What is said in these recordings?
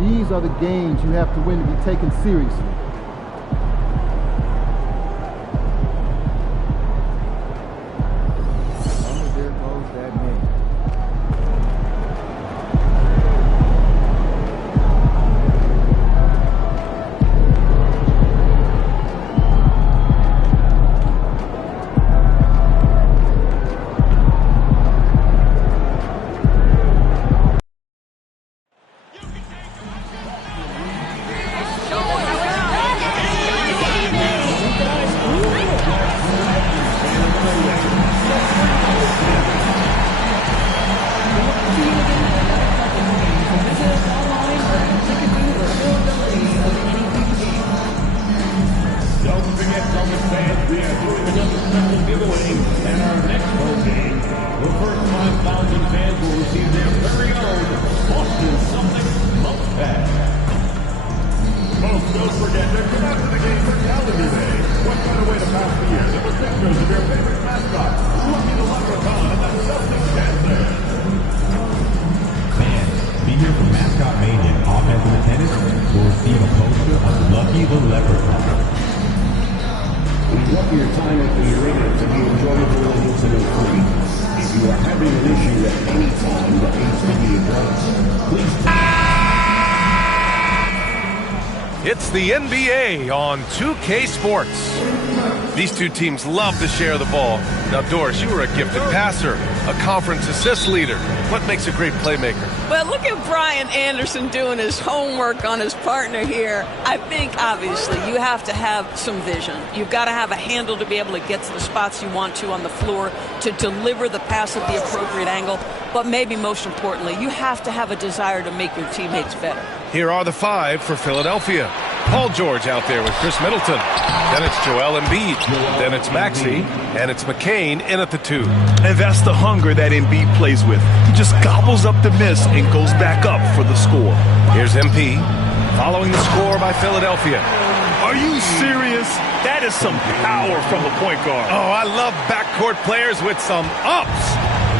These are the games you have to win to be taken seriously. Oh, there goes that man. It's the NBA on 2K Sports. These two teams love to share the ball. Now, Doris, you were a gifted passer, a conference assist leader. What makes a great playmaker? Well, look at Brian Anderson doing his homework on his partner here. I think, obviously, you have to have some vision. You've got to have a handle to be able to get to the spots you want to on the floor, to deliver the pass at the appropriate angle. But maybe most importantly, you have to have a desire to make your teammates better. Here are the five for Philadelphia. Paul George out there with Chris Middleton. Then it's Joel Embiid. Then it's Maxey. And it's McCain in at the 2. And that's the hunger that Embiid plays with. He just gobbles up the miss and goes back up for the score. Here's MP, following the score by Philadelphia. Are you serious? That is some power from a point guard. Oh, I love backcourt players with some ups.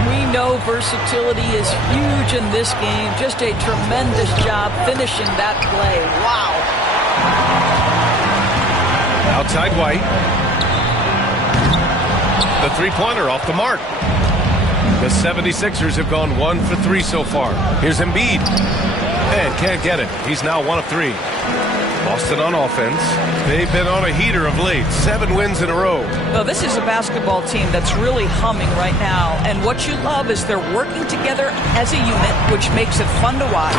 We know versatility is huge in this game. Just a tremendous job finishing that play. Wow. Outside White. The three-pointer off the mark. The 76ers have gone 1 for 3 so far. Here's Embiid. And can't get it. He's now 1 of 3. Boston on offense. They've been on a heater of late. 7 wins in a row. Well, this is a basketball team that's really humming right now. And what you love is they're working together as a unit, which makes it fun to watch.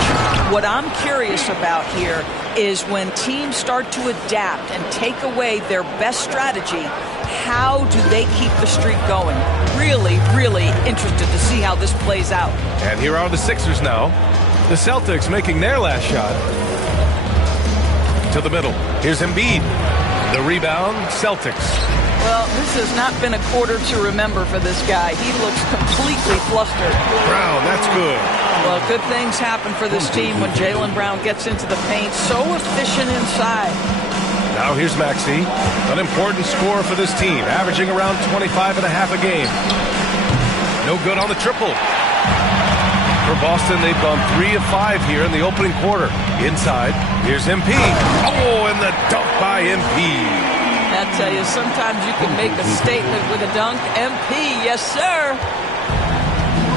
What I'm curious about here is when teams start to adapt and take away their best strategy, how do they keep the streak going? Really, really interested to see how this plays out. And here are the Sixers now. The Celtics making their last shot. To the middle. Here's Embiid. The rebound, Celtics. Well, this has not been a quarter to remember for this guy. He looks completely flustered. Brown, that's good. Well, good things happen for this team when Jaylen Brown gets into the paint. So efficient inside. Now here's Maxey. An important score for this team, averaging around 25 and a half a game. No good on the triple. For Boston, they've gone 3 of 5 here in the opening quarter. Inside, here's MP. Oh, and the dunk by MP. I tell you, sometimes you can make a statement with a dunk. MP, yes, sir.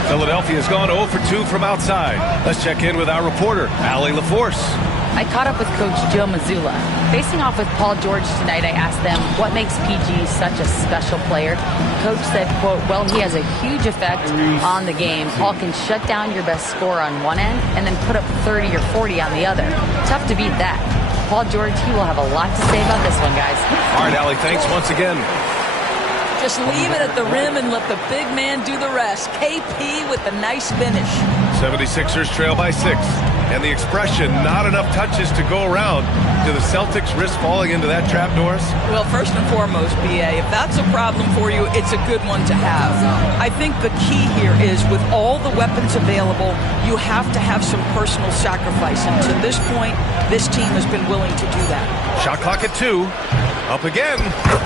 Philadelphia's gone 0 for 2 from outside. Let's check in with our reporter, Allie LaForce. I caught up with Coach Joe Mazzulla. Facing off with Paul George tonight, I asked them what makes PG such a special player. Coach said, quote, well, he has a huge effect on the game. Paul can shut down your best scorer on one end and then put up 30 or 40 on the other. Tough to beat that. Paul George, he will have a lot to say about this one, guys. All right, Allie, thanks once again. Just leave it at the rim and let the big man do the rest. KP with a nice finish. 76ers trail by 6. And the expression, not enough touches to go around. Do the Celtics risk falling into that trap, Doris? Well, first and foremost, BA, if that's a problem for you, it's a good one to have. I think the key here is with all the weapons available, you have to have some personal sacrifice. And to this point, this team has been willing to do that. Shot clock at 2. Up again.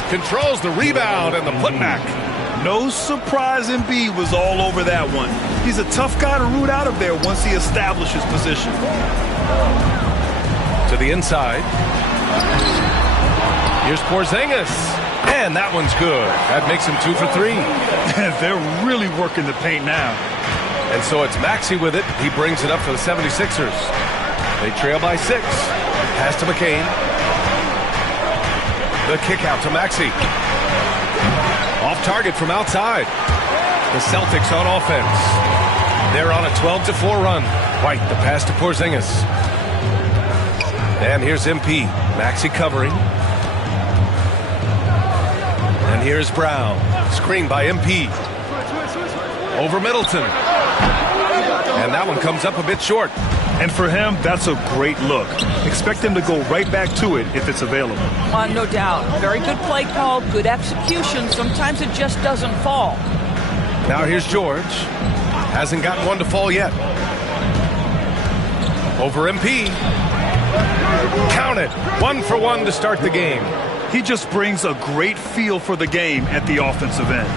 Controls the rebound and the putback. No surprise Embiid was all over that one. He's a tough guy to root out of there once he establishes position. To the inside. Here's Porzingis. And that one's good. That makes him 2 for 3. They're really working the paint now. And so it's Maxey with it. He brings it up for the 76ers. They trail by 6. Pass to McCain. The kick out to Maxey. Off target from outside. The Celtics on offense. They're on a 12-4 run. White, the pass to Porzingis. And here's MP. Maxey covering. And here's Brown. Screened by MP. Over Middleton. And that one comes up a bit short. And for him, that's a great look. Expect him to go right back to it if it's available. No doubt. Very good play call, good execution. Sometimes it just doesn't fall. Now here's George. Hasn't gotten one to fall yet. Over MP. Count it. 1 for 1 to start the game. He just brings a great feel for the game at the offensive end.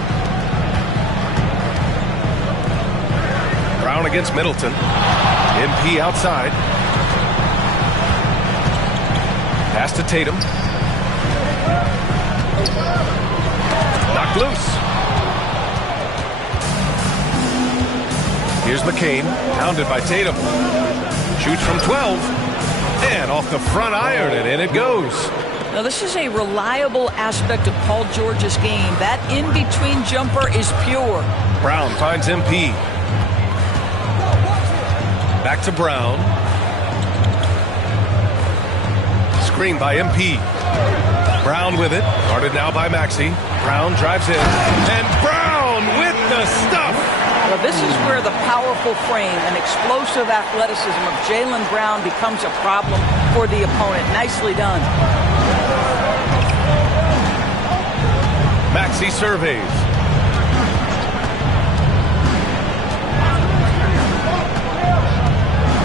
Brown against Middleton. MP outside. Pass to Tatum. Knocked loose. Here's McCain. Pounded by Tatum. Shoots from 12. And off the front iron, and in it goes. Now, this is a reliable aspect of Paul George's game. That in-between jumper is pure. Brown finds MP. Back to Brown. Screen by MP. Brown with it. Guarded now by Maxey. Brown drives in. And Brown with the stuff. Well, this is where the powerful frame and explosive athleticism of Jaylen Brown becomes a problem for the opponent. Nicely done. Maxey surveys.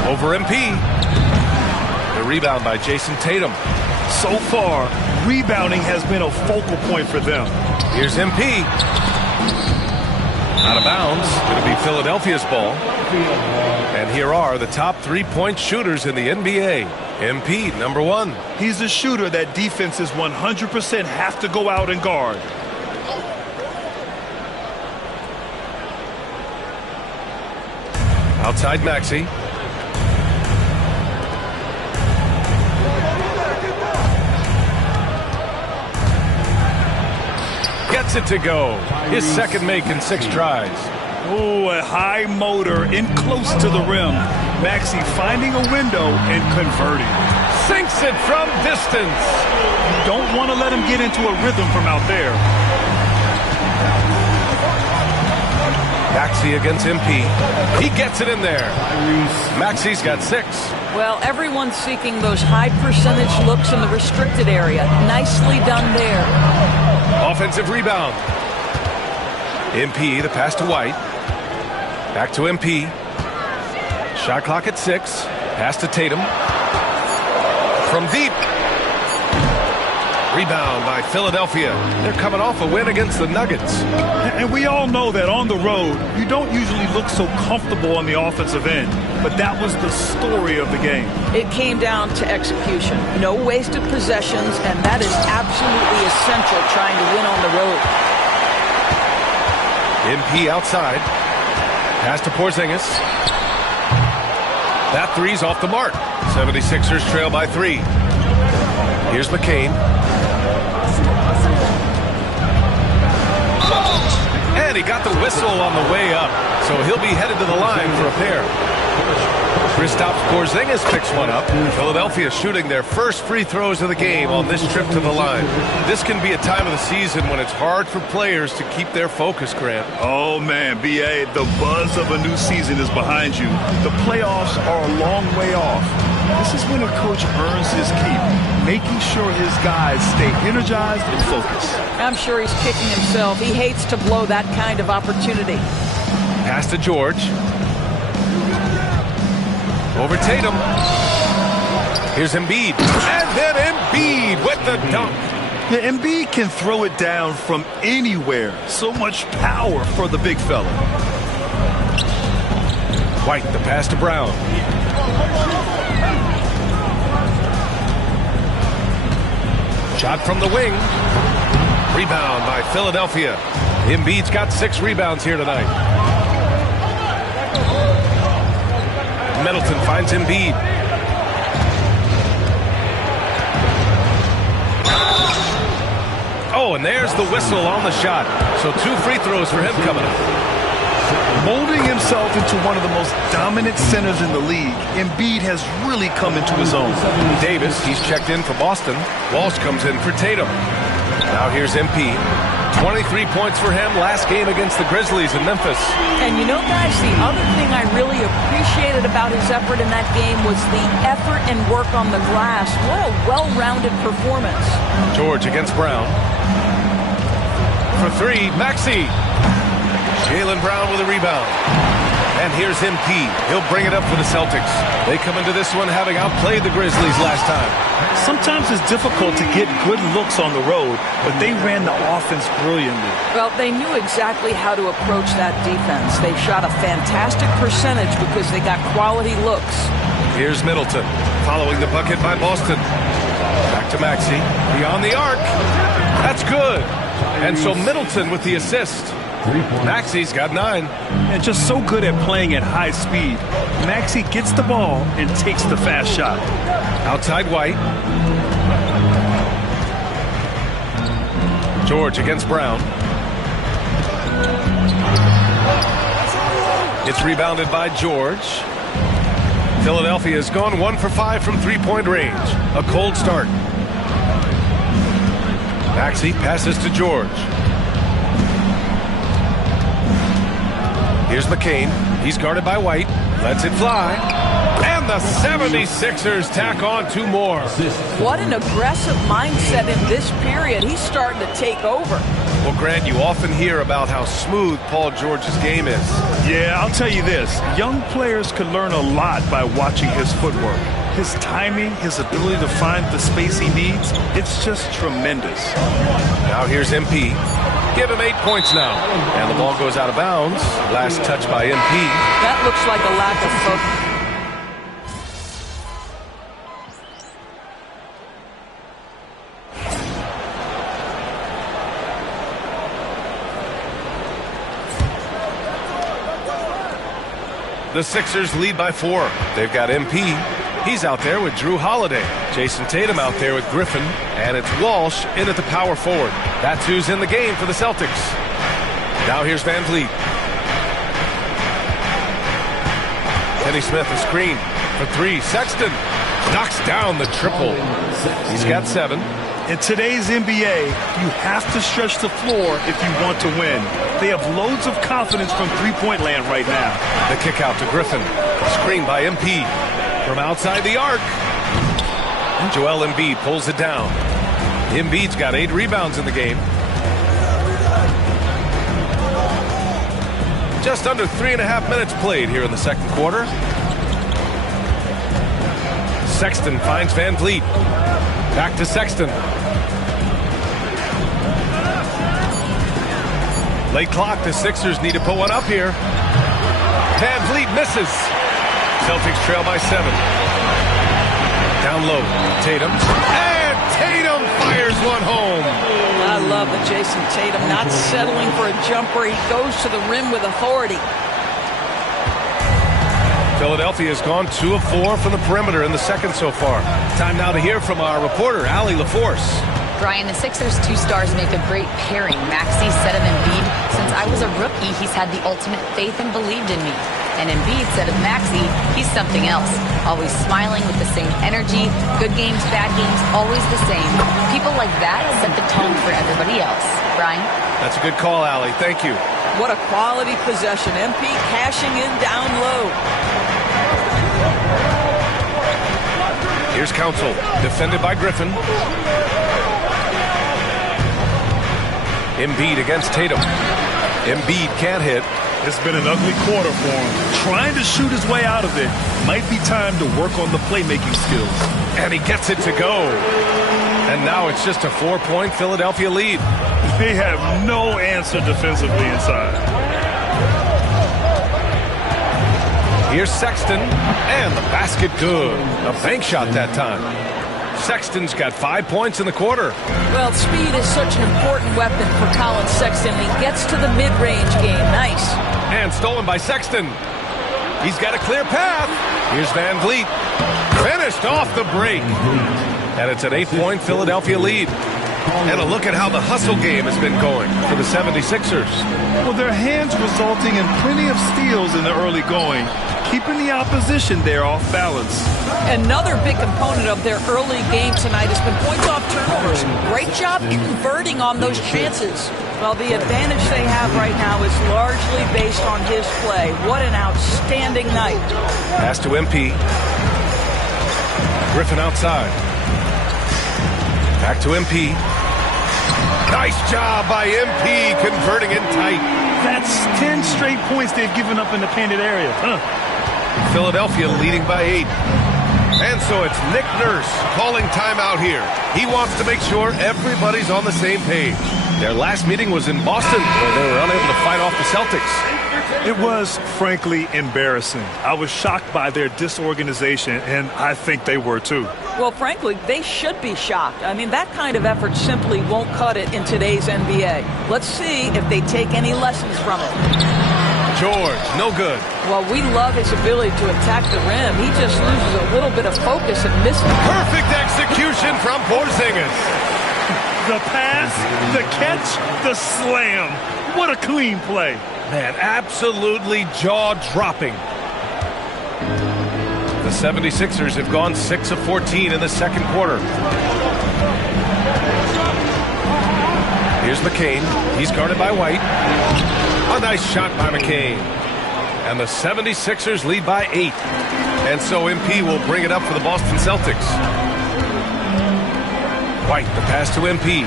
Over MP. The rebound by Jason Tatum. So far, rebounding has been a focal point for them. Here's MP. Out of bounds. Going to be Philadelphia's ball. And here are the top three-point shooters in the NBA. MP, number 1. He's a shooter that defenses 100% have to go out and guard. Outside Maxey. Gets it to go. His second make in 6 tries. Oh, a high motor in close to the rim. Maxey finding a window and converting. Sinks it from distance. You don't want to let him get into a rhythm from out there. Maxey against MP. He gets it in there. Maxey's got 6. Well, everyone's seeking those high percentage looks in the restricted area. Nicely done there. Offensive rebound. MP, the pass to White. Back to MP. Shot clock at 6. Pass to Tatum. From deep. Rebound by Philadelphia. They're coming off a win against the Nuggets. And we all know that on the road, you don't usually look so comfortable on the offensive end. But that was the story of the game. It came down to execution. No wasted possessions, and that is absolutely essential trying to win on the road. MP outside. Pass to Porzingis. That three's off the mark. 76ers trail by 3. Here's McCain. And he got the whistle on the way up, so he'll be headed to the line for a pair. Kristaps Porzingis picks one up. Philadelphia shooting their first free throws of the game on this trip to the line. This can be a time of the season when it's hard for players to keep their focus, Grant. Oh, man, B.A., the buzz of a new season is behind you. The playoffs are a long way off. This is when a coach earns his keep, making sure his guys stay energized and focused. I'm sure he's kicking himself. He hates to blow that kind of opportunity. Pass to George. Over Tatum. Here's Embiid. And then Embiid with the dunk. Yeah, Embiid can throw it down from anywhere. So much power for the big fella. White, the pass to Brown. Shot from the wing. Rebound by Philadelphia. Embiid's got 6 rebounds here tonight. Middleton finds Embiid. Oh, and there's the whistle on the shot. So 2 free throws for him coming up. Molding himself into one of the most dominant centers in the league, Embiid has really come into his own. Davis, he's checked in for Boston. Walsh comes in for Tatum. Now here's MP. 23 points for him last game against the Grizzlies in Memphis. And you know, guys, the other thing I really appreciated about his effort in that game was the effort and work on the glass. What a well-rounded performance. George against Brown. For 3, Maxey. Jaylen Brown with a rebound. And here's MP. He'll bring it up for the Celtics. They come into this one having outplayed the Grizzlies last time. Sometimes it's difficult to get good looks on the road, but they ran the offense brilliantly. Well, they knew exactly how to approach that defense. They shot a fantastic percentage because they got quality looks. Here's Middleton following the bucket by Boston. Back to Maxey. Beyond the arc. That's good. And so Middleton with the assist. Maxey's got 9. And just so good at playing at high speed. Maxey gets the ball and takes the fast shot. Outside White. George against Brown. It's rebounded by George. Philadelphia has gone 1 for 5 from 3-point range. A cold start. Maxey passes to George. Here's McCain. He's guarded by White. Lets it fly. And the 76ers tack on 2 more. What an aggressive mindset in this period. He's starting to take over. Well, Grant, you often hear about how smooth Paul George's game is. Yeah, I'll tell you this. Young players can learn a lot by watching his footwork. His timing, his ability to find the space he needs, it's just tremendous. Now here's MP. Give him 8 points now. And the ball goes out of bounds. Last touch by MP. That looks like a lack of focus. The Sixers lead by 4. They've got MP. He's out there with Drew Holiday. Jason Tatum out there with Griffin. And it's Walsh in at the power forward. That's who's in the game for the Celtics. Now here's Van Vliet. Kenny Smith a screen for 3. Sexton knocks down the triple. He's got 7. In today's NBA, you have to stretch the floor if you want to win. They have loads of confidence from three-point land right now. The kick out to Griffin. Screen by MP. From outside the arc. Joel Embiid pulls it down. Embiid's got 8 rebounds in the game. Just under 3.5 minutes played here in the second quarter. Sexton finds Van Vliet. Back to Sexton. Late clock, the Sixers need to put one up here. Van Vliet misses. Celtics trail by 7. Down low, Tatum. And Tatum fires one home. I love the Jason Tatum not settling for a jumper. He goes to the rim with authority. Philadelphia has gone 2 of 4 from the perimeter in the second so far. Time now to hear from our reporter, Allie LaForce. Brian, the Sixers' 2 stars make a great pairing. Maxey said of Embiid, since I was a rookie, he's had the ultimate faith and believed in me. And Embiid said of Maxey, he's something else. Always smiling with the same energy. Good games, bad games, always the same. People like that set the tone for everybody else. Brian? That's a good call, Allie. Thank you. What a quality possession. MP cashing in down low. Here's Council, defended by Griffin. Embiid against Tatum. Embiid can't hit. It's been an ugly quarter for him. Trying to shoot his way out of it. Might be time to work on the playmaking skills. And he gets it to go. And now it's just a 4-point Philadelphia lead. They have no answer defensively inside. Here's Sexton, and the basket good. A bank shot that time. Sexton's got 5 points in the quarter. Well, speed is such an important weapon for Colin Sexton. He gets to the mid-range game. Nice. And stolen by Sexton. He's got a clear path. Here's Van Vliet. Finished off the break. And it's an 8-point Philadelphia lead. And a look at how the hustle game has been going for the 76ers. Well, their hands resulting in plenty of steals in the early going, keeping the opposition there off balance. Another big component of their early game tonight has been points off turnovers. Great job converting on those chances. Well, the advantage they have right now is largely based on his play. What an outstanding night. Pass to MP. Griffin outside. Back to MP. Nice job by MP converting it tight. That's 10 straight points they've given up in the painted area. Philadelphia leading by 8. And so it's Nick Nurse calling timeout here. He wants to make sure everybody's on the same page. Their last meeting was in Boston, where they were unable to fight off the Celtics. It was, frankly, embarrassing. I was shocked by their disorganization, and I think they were too. Well, frankly, they should be shocked. I mean, that kind of effort simply won't cut it in today's NBA. Let's see if they take any lessons from it. George, no good. Well, we love his ability to attack the rim. He just loses a little bit of focus and misses. Perfect execution from Porzingis. The pass, the catch, the slam. What a clean play. Man, absolutely jaw-dropping. The 76ers have gone 6 of 14 in the second quarter. Here's McCain. He's guarded by White. A nice shot by McCain. And the 76ers lead by 8. And so MP will bring it up for the Boston Celtics. White, the pass to MP.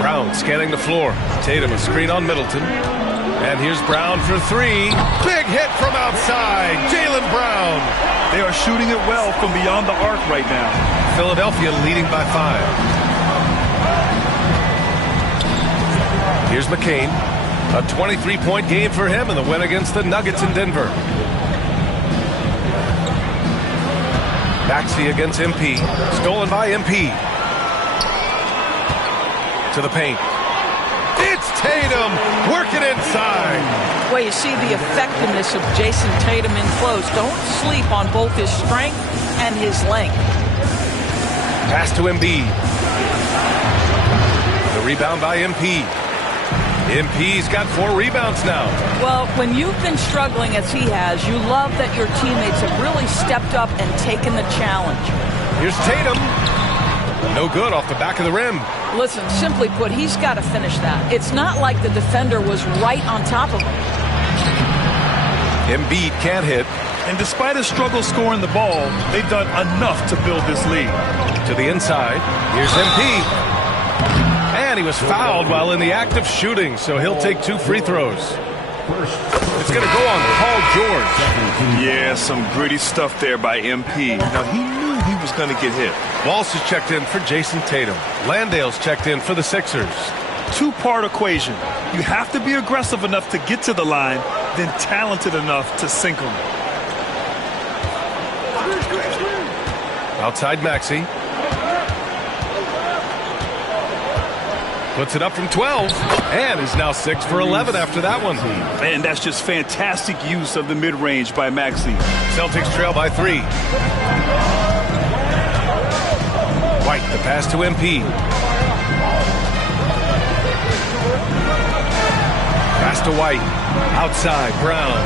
Brown scanning the floor. Tatum a screen on Middleton. And here's Brown for 3. Big hit from outside. Jaylen Brown. They are shooting it well from beyond the arc right now. Philadelphia leading by 5. Here's McCain. A 23-point game for him in the win against the Nuggets in Denver. Maxey against MP. Stolen by MP. To the paint. It's Tatum working inside. Well, you see the effectiveness of Jason Tatum in close. Don't sleep on both his strength and his length. Pass to Embiid. The rebound by MP. MP's got 4 rebounds now. Well, when you've been struggling as he has, you love that your teammates have really stepped up and taken the challenge. Here's Tatum. No good off the back of the rim. Listen, simply put, he's got to finish that. It's not like the defender was right on top of him. Embiid can't hit. And despite his struggle scoring the ball, they've done enough to build this lead. To the inside. Here's MP. And he was fouled while in the act of shooting, so he'll take 2 free throws. It's going to go on Paul George. Yeah, some gritty stuff there by MP. Now, he knew he was going to get hit. Walsh has checked in for Jason Tatum. Landale's checked in for the Sixers. 2-part equation. You have to be aggressive enough to get to the line, then talented enough to sink them. Outside Maxey. Puts it up from 12 and is now 6 for 11 after that one. And that's just fantastic use of the mid-range by Maxey. Celtics trail by 3. White, the pass to MP. Pass to White. Outside, Brown.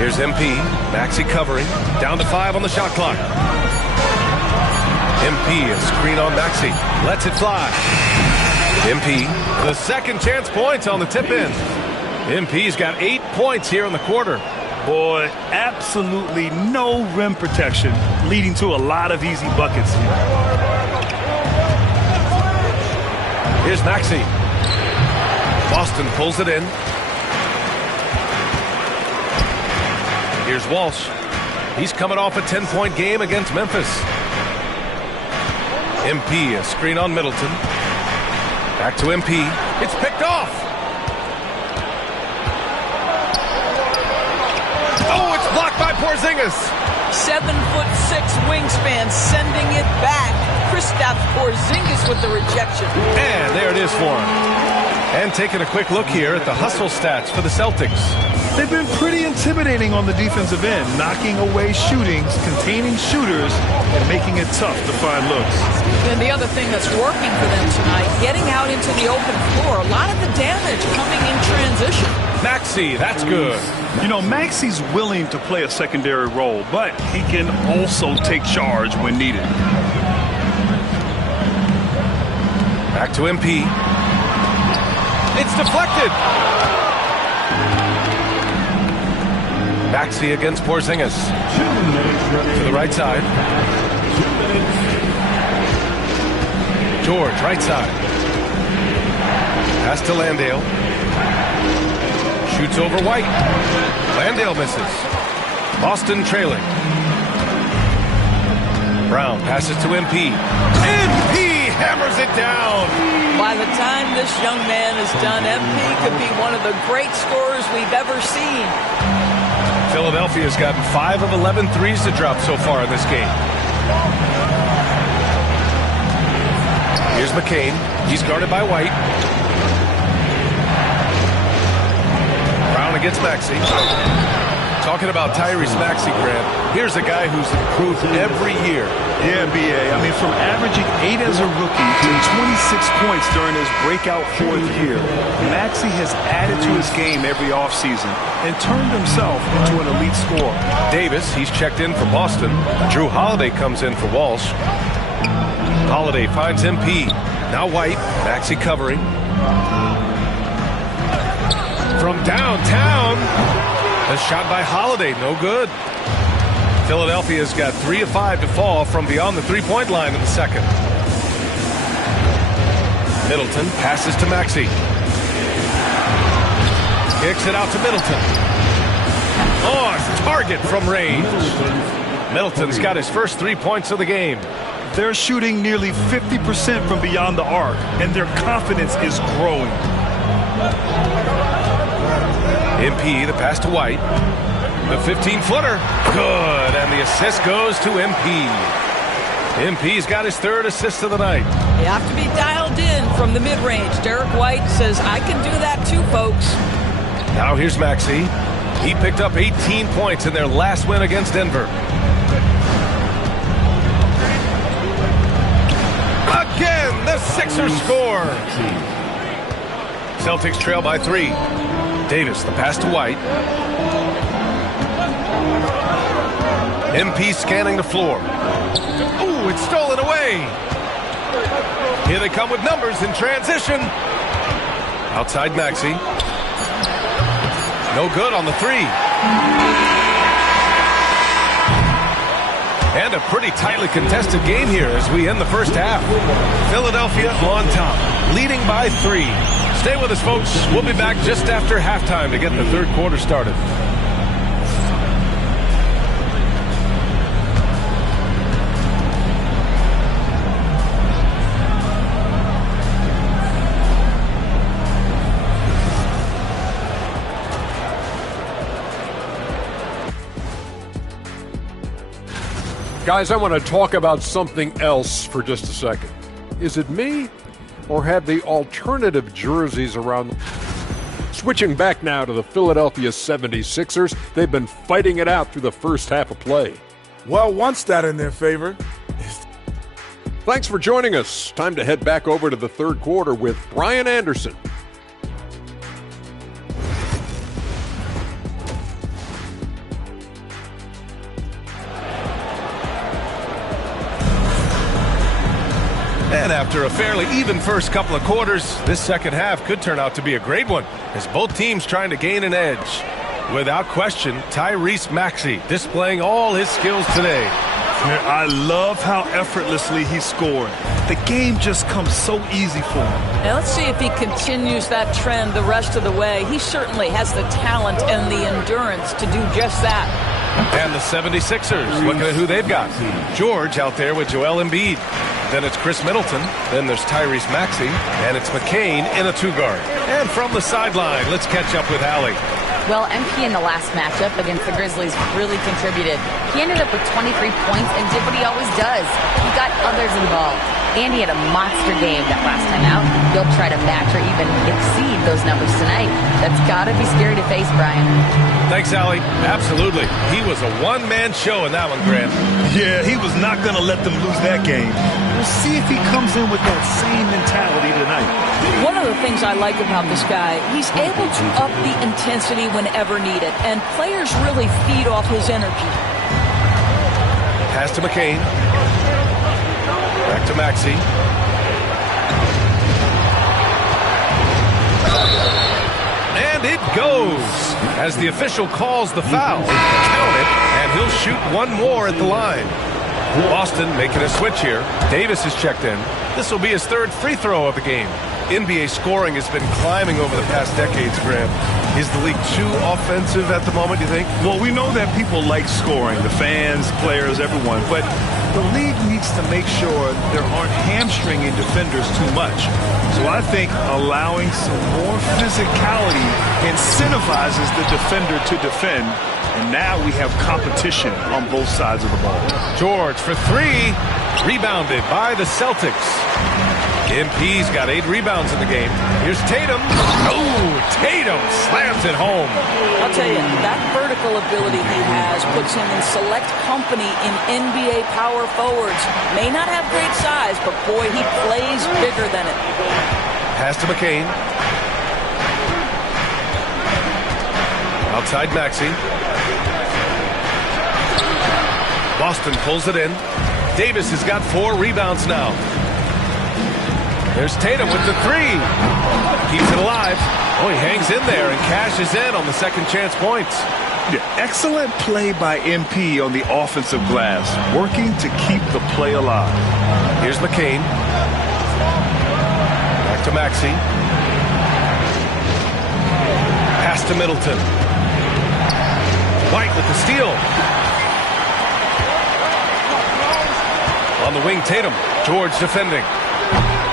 Here's MP. Maxey covering. Down to 5 on the shot clock. MP, a screen on Maxey. Lets it fly. MP, the second chance points on the tip-in. MP's got 8 points here in the quarter. Boy, absolutely no rim protection, leading to a lot of easy buckets. Here's Maxey. Boston pulls it in. Here's Walsh. He's coming off a 10-point game against Memphis. MP, a screen on Middleton. Back to MP. It's picked off. Oh, it's blocked by Porzingis. 7'6" wingspan, sending it back. Kristaps Porzingis with the rejection. And there it is for him. And taking a quick look here at the hustle stats for the Celtics. They've been pretty intimidating on the defensive end, knocking away shootings, containing shooters, and making it tough to find looks. And the other thing that's working for them tonight, getting out into the open floor. A lot of the damage coming in transition. Maxey, that's good. You know, Maxey's willing to play a secondary role, but he can also take charge when needed. Back to MP. It's deflected. Maxey against Porzingis. To the right side. George, right side. Pass to Landale. Shoots over White. Landale misses. Boston trailing. Brown passes to MP. MP hammers it down. By the time this young man is done, MP could be one of the great scorers we've ever seen. Philadelphia's gotten 5 of 11 threes to drop so far in this game. Here's McCain. He's guarded by White. Brown against Maxey. Talking about Tyrese Maxey, Grant, here's a guy who's improved every year. Yeah, B.A. I mean, from averaging 8 as a rookie to 26 points during his breakout 4th year, Maxey has added to his game every offseason and turned himself into an elite scorer. Davis, he's checked in for Boston. Drew Holiday comes in for Walsh. Holiday finds MP. Now White. Maxey covering. From downtown. A shot by Holiday. No good. Philadelphia's got 3 of 5 to fall from beyond the three-point line in the second. Middleton passes to Maxey. Kicks it out to Middleton. On target from range. Middleton's got his first 3 points of the game. They're shooting nearly 50% from beyond the arc, and their confidence is growing. MP, the pass to White. The 15-footer. Good, and the assist goes to MP. MP's got his 3rd assist of the night. You have to be dialed in from the mid-range. Derek White says, I can do that too, folks. Now here's Maxey. He picked up 18 points in their last win against Denver. Again, the Sixers score. Celtics trail by 3. Davis, the pass to White. MP scanning the floor. Ooh, it's stolen away. Here they come with numbers in transition. Outside Maxey. No good on the 3. And a pretty tightly contested game here as we end the first half. Philadelphia on top, leading by 3. Stay with us, folks. We'll be back just after halftime to get the third quarter started. Guys, I want to talk about something else for just a second. Is it me, or have the alternative jerseys around? Switching back now to the Philadelphia 76ers, they've been fighting it out through the first half of play. Well, one stat in their favor. Thanks for joining us. Time to head back over to the third quarter with Brian Anderson. And after a fairly even first couple of quarters, this second half could turn out to be a great one as both teams trying to gain an edge. Without question, Tyrese Maxey displaying all his skills today. I love how effortlessly he scored. The game just comes so easy for him. Now let's see if he continues that trend the rest of the way. He certainly has the talent and the endurance to do just that. And the 76ers, looking at who they've got. George out there with Joel Embiid. Then it's Chris Middleton. Then there's Tyrese Maxey. And it's McCain in a 2-guard. And from the sideline, let's catch up with Allie. Well, MP in the last matchup against the Grizzlies really contributed. He ended up with 23 points and did what he always does. He got others involved. And he had a monster game that last time out. He'll try to match or even exceed those numbers tonight. That's got to be scary to face, Brian. Thanks, Allie. Absolutely. He was a one-man show in that one, Grant. Yeah, he was not going to let them lose that game. We'll see if he comes in with that same mentality tonight. One of the things I like about this guy, he's able to up the intensity whenever needed, and players really feed off his energy. Pass to McCain. Back to Maxey. And it goes as the official calls the foul. Count it, and he'll shoot one more at the line. Boston making a switch here. Davis is checked in. This will be his 3rd free throw of the game. NBA scoring has been climbing over the past decades, Graham. Is the league too offensive at the moment, do you think? Well, we know that people like scoring, the fans, players, everyone, but the league needs to make sure there aren't hamstringing defenders too much. So I think allowing some more physicality incentivizes the defender to defend, and now we have competition on both sides of the ball. George for 3, rebounded by the Celtics. MP's got 8 rebounds in the game. Here's Tatum. Oh, Tatum slams it home. I'll tell you, that vertical ability he has puts him in select company in NBA power forwards. May not have great size, but boy, he plays bigger than it. Pass to McCain. Outside Maxey. Boston pulls it in. Davis has got 4 rebounds now. There's Tatum with the 3. Keeps it alive. Oh, he hangs in there and cashes in on the second chance points. Yeah, excellent play by MP on the offensive glass, working to keep the play alive. Here's McCain. Back to Maxey. Pass to Middleton. White with the steal. On the wing, Tatum. George defending.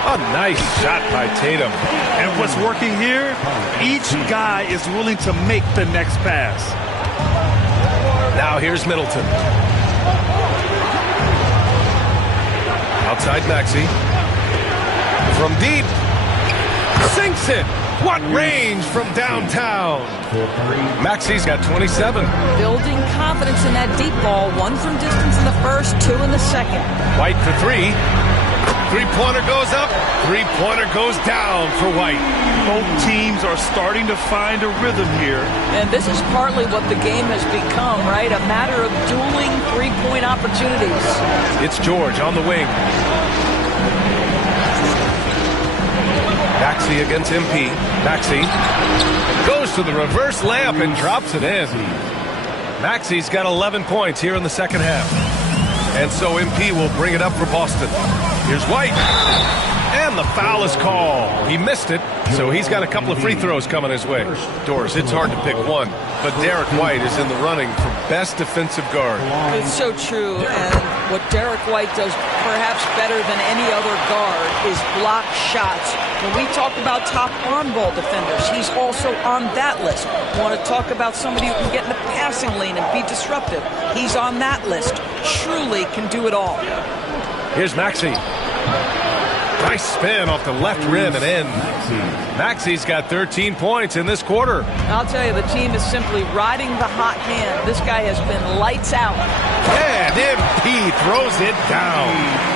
A nice shot by Tatum. And what's working here, each guy is willing to make the next pass. Now here's Middleton. Outside Maxey. From deep. Sinks it. What range from downtown. Maxey's got 27. Building confidence in that deep ball. 1 from distance in the first, 2 in the second. White for 3. 3-pointer goes up. 3-pointer goes down for White. Both teams are starting to find a rhythm here. And this is partly what the game has become, right? A matter of dueling 3-point opportunities. It's George on the wing. Maxey against MP. Maxey goes to the reverse layup and drops it in. Maxey's got 11 points here in the second half. And so MP will bring it up for Boston. Here's White. And the foul is called. He missed it, so he's got a couple of free throws coming his way. Doris, it's hard to pick one, but Derek White is in the running for best defensive guard. It's so true, and what Derek White does perhaps better than any other guard is block shots. When we talk about top on-ball defenders, he's also on that list. Want to talk about somebody who can get in the passing lane and be disruptive? He's on that list. Truly can do it all. Here's Maxey. Nice spin off the left rim and in. Maxey's got 13 points in this quarter. I'll tell you, the team is simply riding the hot hand. This guy has been lights out. And MP throws it down.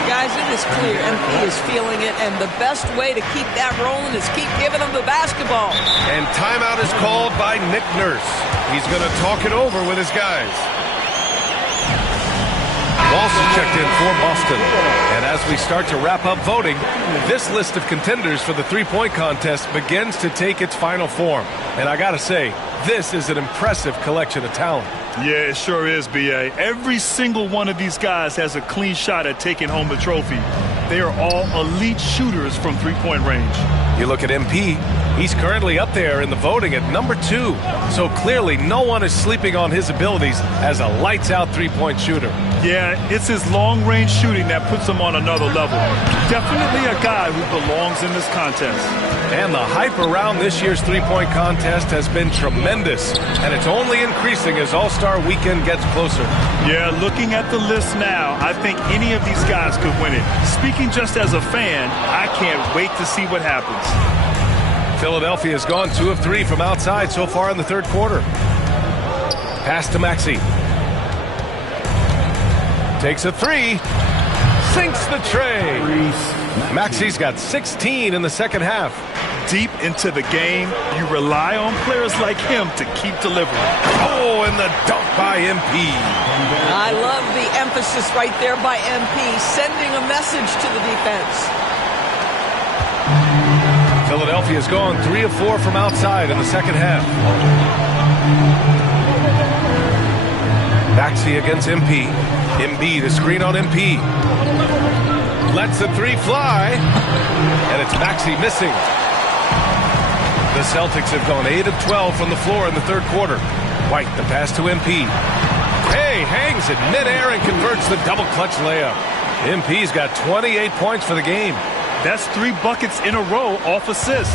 Guys, it is clear MP is feeling it, and the best way to keep that rolling is keep giving him the basketball. And timeout is called by Nick Nurse. He's going to talk it over with his guys. Also checked in for Boston. And as we start to wrap up voting, this list of contenders for the three-point contest begins to take its final form. And I got to say, this is an impressive collection of talent. Yeah, it sure is, B.A. Every single one of these guys has a clean shot at taking home the trophy. They are all elite shooters from three-point range. You look at MP, he's currently up there in the voting at number 2. So clearly no one is sleeping on his abilities as a lights-out three-point shooter. Yeah, it's his long-range shooting that puts him on another level. Definitely a guy who belongs in this contest. And the hype around this year's three-point contest has been tremendous, and it's only increasing as All-Star Weekend gets closer. Yeah, looking at the list now, I think any of these guys could win it. Speaking just as a fan, I can't wait to see what happens. Philadelphia has gone 2 of 3 from outside so far in the third quarter. Pass to Maxey. Takes a 3. Sinks the tray. Maxey's got 16 in the second half. Deep into the game, you rely on players like him to keep delivering. Oh, and the dunk by MP. I love the emphasis right there by MP, sending a message to the defense. Philadelphia's gone 3 of 4 from outside in the second half. Maxey against MP. Embiid, a screen on MP. Lets the 3 fly, and it's Maxey missing. The Celtics have gone 8 of 12 from the floor in the third quarter. White, the pass to MP. Hey, hangs in midair and converts the double clutch layup. MP's got 28 points for the game. That's 3 buckets in a row off assist.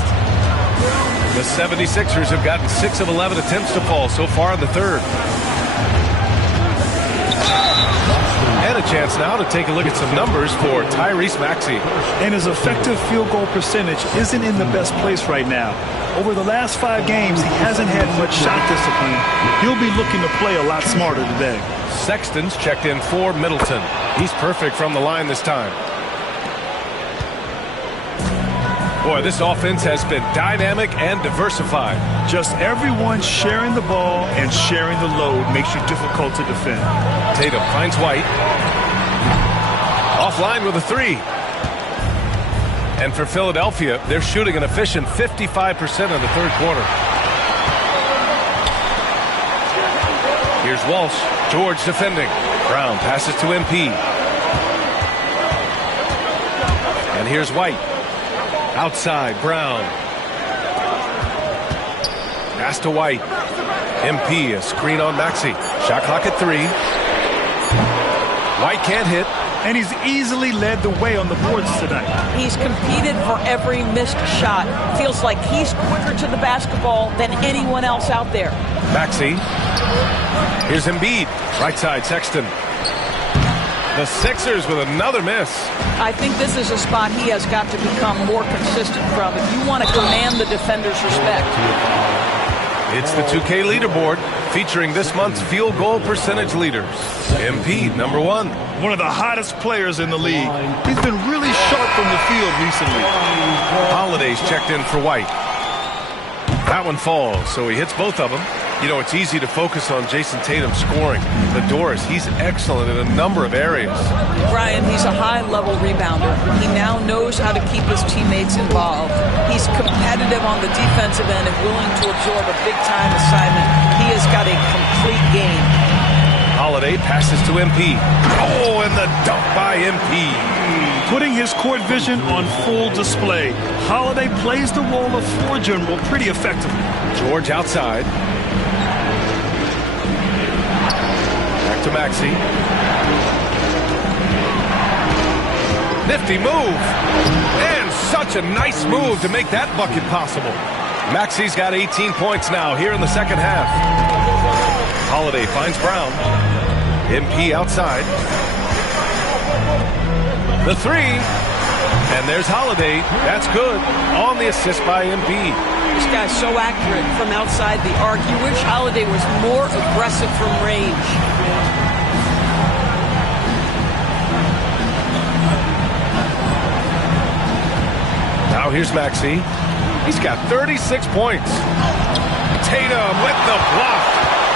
The 76ers have gotten 6 of 11 attempts to fall so far in the third. And a chance now to take a look at some numbers for Tyrese Maxey. And his effective field goal percentage isn't in the best place right now. Over the last 5 games, he hasn't had much shot discipline. He'll be looking to play a lot smarter today. Sexton's checked in for Middleton. He's perfect from the line this time. Boy, this offense has been dynamic and diversified. Just everyone sharing the ball and sharing the load makes you difficult to defend. Tatum finds White. Offline with a 3. And for Philadelphia, they're shooting an efficient 55% in the third quarter. Here's Walsh. George defending. Brown passes to MP. And here's White. Outside, Brown. Pass to White. MP, a screen on Maxey. Shot clock at 3. White can't hit. And he's easily led the way on the boards tonight. He's competed for every missed shot. Feels like he's quicker to the basketball than anyone else out there. Maxey. Here's Embiid. Right side, Sexton. The Sixers with another miss. I think this is a spot he has got to become more consistent from if you want to command the defender's respect. It's the 2K leaderboard featuring this month's field goal percentage leaders. MP, number 1. One of the hottest players in the league. He's been really sharp from the field recently. Holiday's checked in for White. That one falls, so he hits both of them. You know, it's easy to focus on Jason Tatum scoring. But Doris, he's excellent in a number of areas. Brian, he's a high-level rebounder. He now knows how to keep his teammates involved. He's competitive on the defensive end and willing to absorb a big-time assignment. He has got a complete game. Holiday passes to MP. Oh, and the dunk by MP. Putting his court vision on full display. Holiday plays the role of floor general pretty effectively. George outside. Back to Maxey. Nifty move. And such a nice move to make that bucket possible. Maxey's got 18 points now here in the second half. Holiday finds Brown. MP outside. The 3. And there's Holiday. That's good. On the assist by MP. This guy's so accurate from outside the arc. You wish Holiday was more aggressive from range. Now here's Maxey. He's got 36 points. Tatum with the block.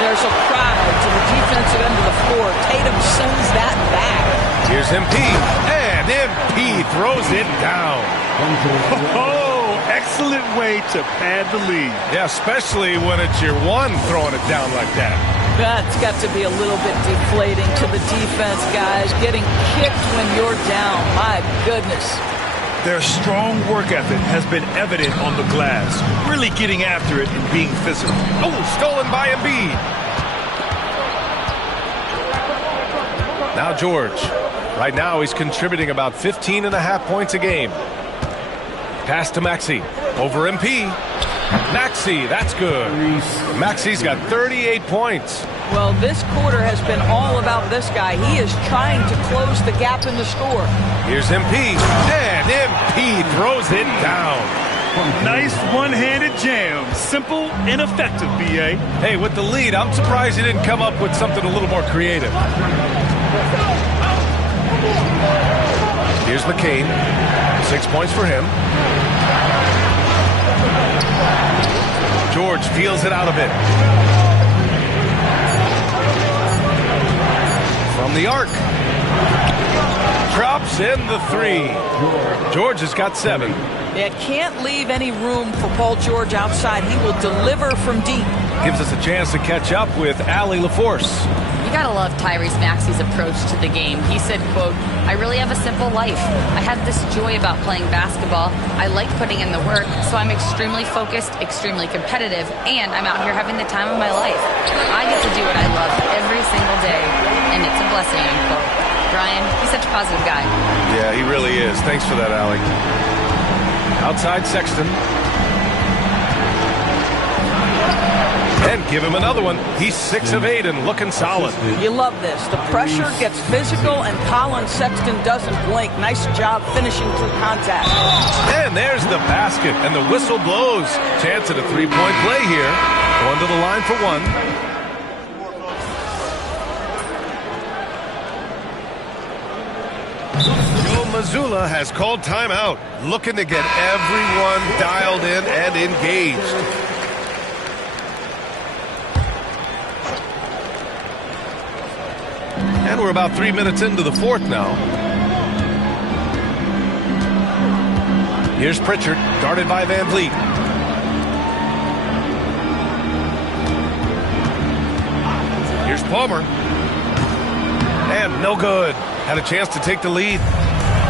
There's a crowd to the defensive end of the floor. Tatum sends that back. Here's MP. And MP throws it down. Oh, excellent way to pad the lead. Yeah, especially when it's your 1 throwing it down like that. That's got to be a little bit deflating to the defense, guys. Getting kicked when you're down. My goodness. Their strong work ethic has been evident on the glass. Really getting after it and being physical. Oh, stolen by Embiid. Now George. Right now he's contributing about 15.5 points a game. Pass to Maxey. Over MP. Maxey, that's good. Maxey's got 38 points. Well, this quarter has been all about this guy. He is trying to close the gap in the score. Here's MP. And MP throws it down. Nice one-handed jam. Simple and effective, B.A. Hey, with the lead, I'm surprised he didn't come up with something a little more creative. Here's McCain. 6 points for him. George feels it out a bit. From the arc. Drops in the 3. George has got 7. Yeah, can't leave any room for Paul George outside. He will deliver from deep. Gives us a chance to catch up with Allie LaForce. You gotta love Tyrese Maxey's approach to the game. He said, quote, "I really have a simple life. I have this joy about playing basketball. I like putting in the work, so I'm extremely focused, extremely competitive, and I'm out here having the time of my life. I get to do what I love every single day, and it's a blessing," unquote. Brian, he's such a positive guy. Yeah, he really is. Thanks for that, Allie. Outside Sexton. And give him another one. He's 6 of 8 and looking solid. You love this. The pressure gets physical, and Colin Sexton doesn't blink. Nice job finishing through contact. And there's the basket, and the whistle blows. Chance at a three-point play here. Going to the line for one. Joe Mazzulla has called timeout, looking to get everyone dialed in and engaged. And we're about 3 minutes into the fourth now. Here's Pritchard, guarded by Van Vliet. Here's Palmer. And no good. Had a chance to take the lead.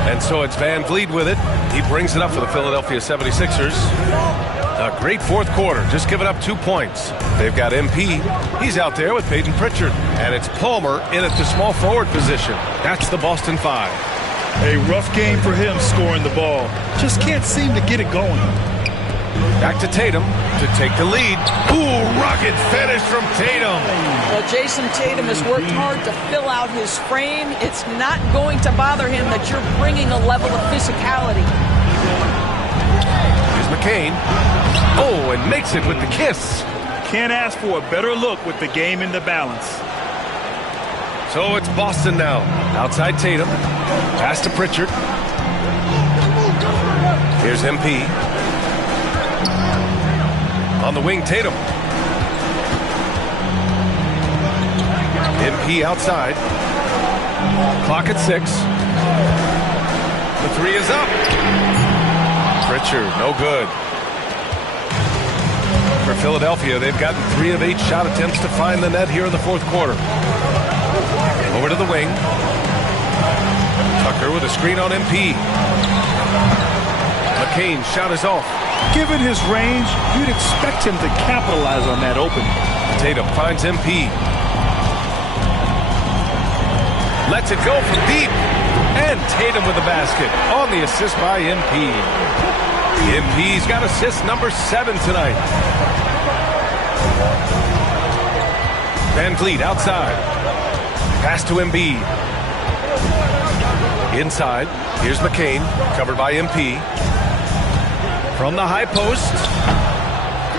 And so it's Van Vliet with it. He brings it up for the Philadelphia 76ers. A great fourth quarter, just giving up 2 points. They've got MP. He's out there with Peyton Pritchard. And it's Palmer in at the small forward position. That's the Boston 5. A rough game for him scoring the ball. Just can't seem to get it going. Back to Tatum to take the lead. Ooh, rugged finish from Tatum. Well, Jason Tatum has worked hard to fill out his frame. It's not going to bother him that you're bringing a level of physicality. Here's McCain. Oh, and makes it with the kiss. Can't ask for a better look with the game in the balance. So it's Boston now. Outside Tatum. Pass to Pritchard. Here's MP. On the wing, Tatum. MP outside. Clock at 6. The 3 is up. Pritchard, no good. For Philadelphia, they've gotten 3 of 8 shot attempts to find the net here in the fourth quarter. Over to the wing. Tucker with a screen on MP. McCain shot is off. Given his range, you'd expect him to capitalize on that opening. Tatum finds MP. Lets it go from deep. And Tatum with the basket on the assist by MP. MP's got assist number 7 tonight. Van Vliet outside. Pass to Embiid. Inside. Here's McCain, covered by MP. From the high post.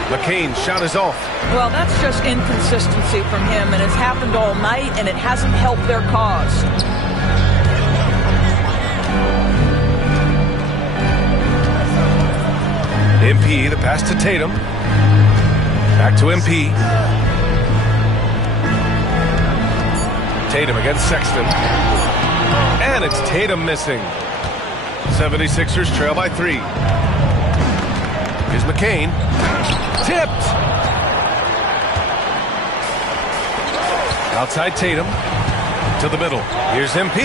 McCain's shot is off. Well, that's just inconsistency from him, and it's happened all night, and it hasn't helped their cause. MP, the pass to Tatum. Back to MP. Tatum against Sexton. And it's Tatum missing. 76ers trail by 3. Here's McCain. Tipped. Outside Tatum. To the middle. Here's MP.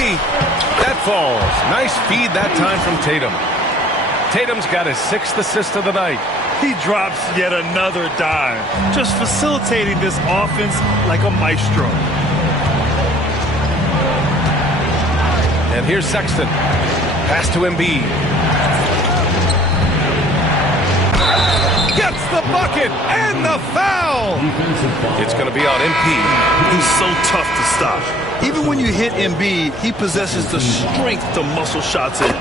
That falls. Nice feed that time from Tatum. Tatum's got his 6th assist of the night. He drops yet another dime, just facilitating this offense like a maestro. And here's Sexton. Pass to Embiid. Gets the bucket and the foul. It's going to be on MP. He's so tough to stop. Even when you hit Embiid, he possesses the strength to muscle shots in.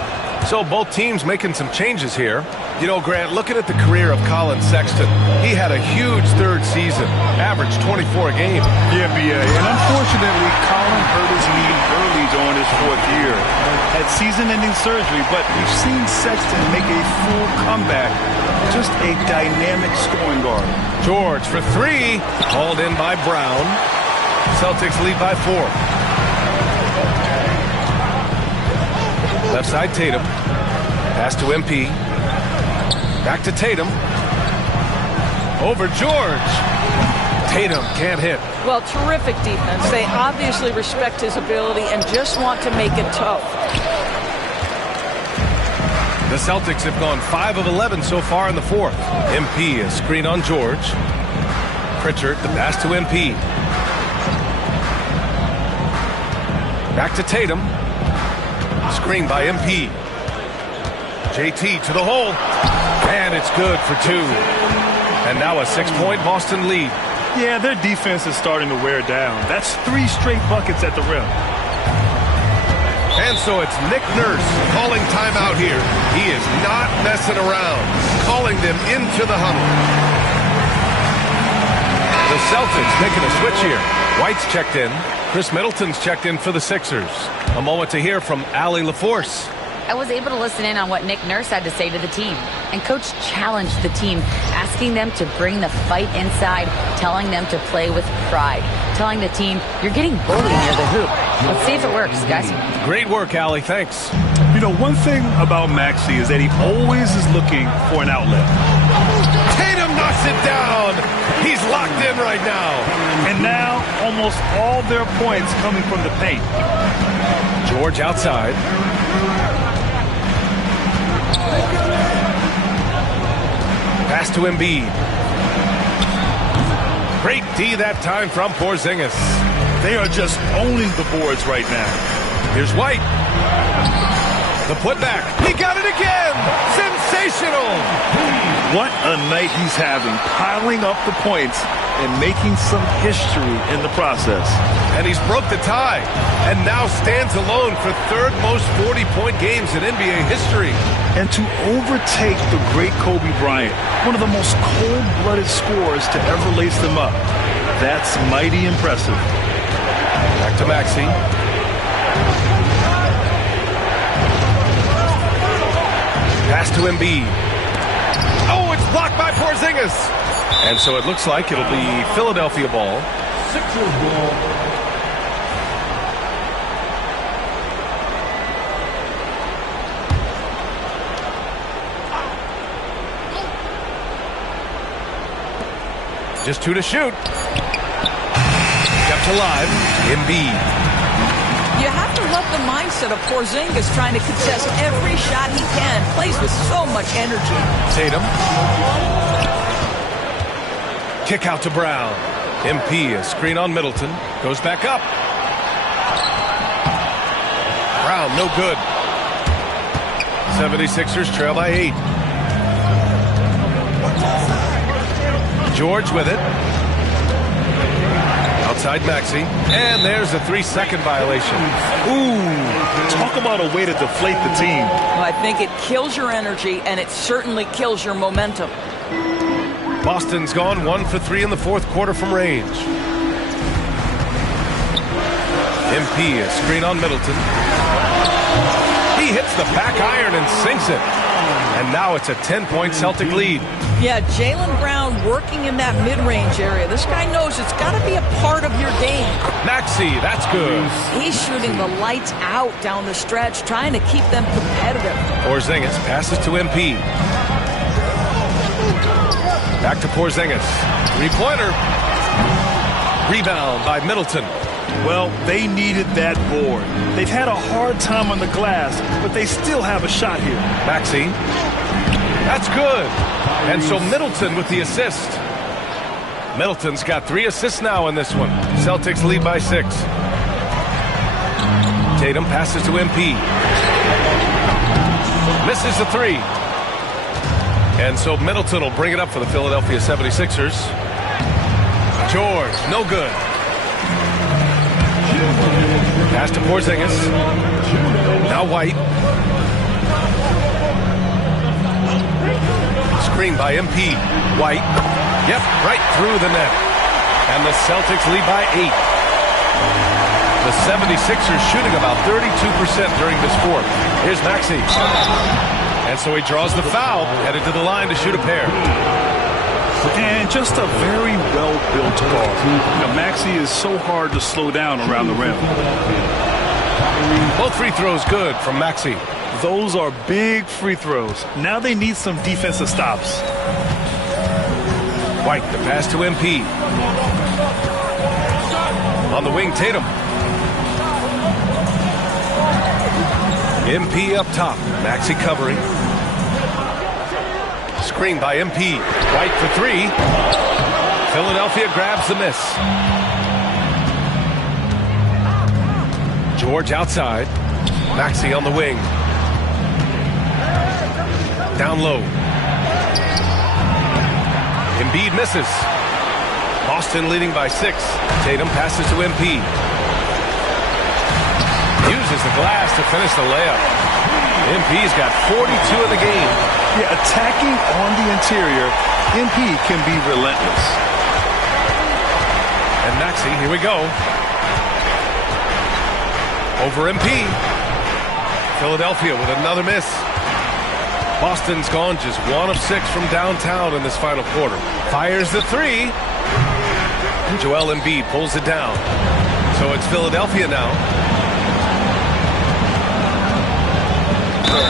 So both teams making some changes here. You know, Grant, looking at the career of Colin Sexton, he had a huge 3rd season, averaged 24 a game. Yeah, B.A. And unfortunately, Colin hurt his knee early during his 4th year. Had season-ending surgery, but we've seen Sexton make a full comeback. Just a dynamic scoring guard. George for 3, hauled in by Brown. Celtics lead by 4. Left side Tatum. Pass to MP. Back to Tatum. Over George. Tatum can't hit. Well, terrific defense. They obviously respect his ability and just want to make it tough. The Celtics have gone 5 of 11 so far in the 4th. MP, a screen on George. Pritchard, the pass to MP. Back to Tatum. Screen by MP. JT to the hole. And it's good for 2. And now a 6-point Boston lead. Yeah, their defense is starting to wear down. That's 3 straight buckets at the rim. And so it's Nick Nurse calling timeout here. He is not messing around. Calling them into the huddle. The Celtics making a switch here. White's checked in. Chris Middleton's checked in for the Sixers. A moment to hear from Allie LaForce. I was able to listen in on what Nick Nurse had to say to the team. And Coach challenged the team, asking them to bring the fight inside, telling them to play with pride, telling the team, you're getting bullied near the hoop. Let's see if it works, guys. Great work, Allie. Thanks. You know, one thing about Maxey is that he always is looking for an outlet. Tatum knocks it down. He's locked in right now. And now, almost all their points coming from the paint. George outside. Pass to Embiid. Great D that time from Porzingis. They are just owning the boards right now. Here's White. The putback. He got it again. Sensational. What a night he's having, piling up the points and making some history in the process. And he's broke the tie and now stands alone for 3rd most 40-point games in NBA history. And to overtake the great Kobe Bryant, one of the most cold-blooded scorers to ever lace them up, that's mighty impressive. Back to Maxey. Pass to Embiid. Oh, it's blocked by Porzingis. And so it looks like it'll be Philadelphia ball. Sixers ball. Just 2 to shoot. Kept alive. Embiid. You have to love the mindset of Porzingis trying to contest every shot he can. Plays with so much energy. Tatum. Kick out to Brown. MP, a screen on Middleton. Goes back up. Brown, no good. 76ers trail by 8. George with it. Outside Maxey. And there's a 3-second violation. Ooh, talk about a way to deflate the team. Well, I think it kills your energy, and it certainly kills your momentum. Boston's gone 1 for 3 in the 4th quarter from range. MP, a screen on Middleton. He hits the back iron and sinks it. And now it's a 10-point Celtic lead. Yeah, Jaylen Brown working in that mid-range area. This guy knows it's got to be a part of your game. Maxey, that's good. He's shooting the lights out down the stretch, trying to keep them competitive. Porzingis passes to MP. Back to Porzingis. 3-pointer. Rebound by Middleton. Well, they needed that board. They've had a hard time on the glass, but they still have a shot here. Maxey. That's good. And so Middleton with the assist. Middleton's got 3 assists now in this one. Celtics lead by 6. Tatum passes to MP. Misses the 3. And so Middleton will bring it up for the Philadelphia 76ers. George, no good. Pass to Porzingis. Now White. Screen by MP. White. Yep, right through the net. And the Celtics lead by 8. The 76ers shooting about 32% during this fourth. Here's Maxey. And so he draws the foul, headed to the line to shoot a pair. And just a very well-built guard. Maxey is so hard to slow down around the rim. Both free throws good from Maxey. Those are big free throws. Now they need some defensive stops. White, the pass to MP. On the wing, Tatum. MP up top. Maxey covering. Screen by MP. White for 3. Philadelphia grabs the miss. George outside. Maxey on the wing. Down low. Embiid misses. Boston leading by 6. Tatum passes to MP. Uses the glass to finish the layup. MP's got 42 in the game. Yeah, attacking on the interior, MP can be relentless. And Maxey, here we go. Over MP. Philadelphia with another miss. Boston's gone just 1 of 6 from downtown in this final quarter. Fires the 3. And Joel Embiid pulls it down. So it's Philadelphia now.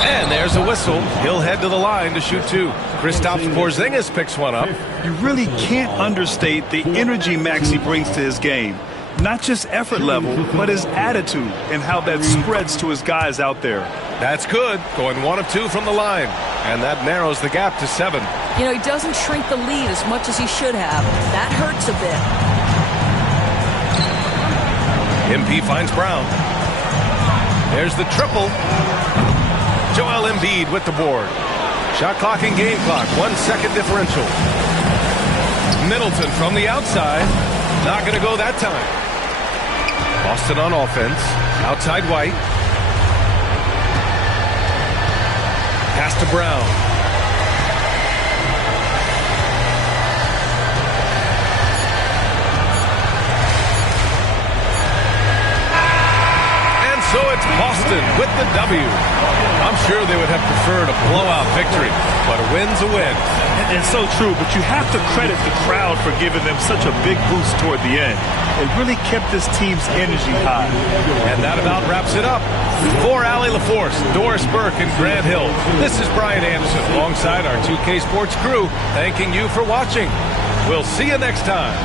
And there's a whistle. He'll head to the line to shoot 2. Kristaps Porzingis picks one up. You really can't understate the energy Maxey brings to his game. Not just effort level, but his attitude and how that spreads to his guys out there. That's good. Going 1 of 2 from the line. And that narrows the gap to 7. You know, he doesn't shrink the lead as much as he should have. That hurts a bit. MP finds Brown. There's the triple. Joel Embiid with the board. Shot clock and game clock. 1 second differential. Middleton from the outside. Not going to go that time. Boston on offense. Outside White. Pass to Brown. And so it's Boston with the W. I'm sure they would have preferred a blowout victory, but a win's a win. And so true, but you have to credit the crowd for giving them such a big boost toward the end. It really kept this team's energy high. And that about wraps it up. For Allie LaForce, Doris Burke, and Grant Hill, this is Brian Anderson alongside our 2K Sports crew, thanking you for watching. We'll see you next time.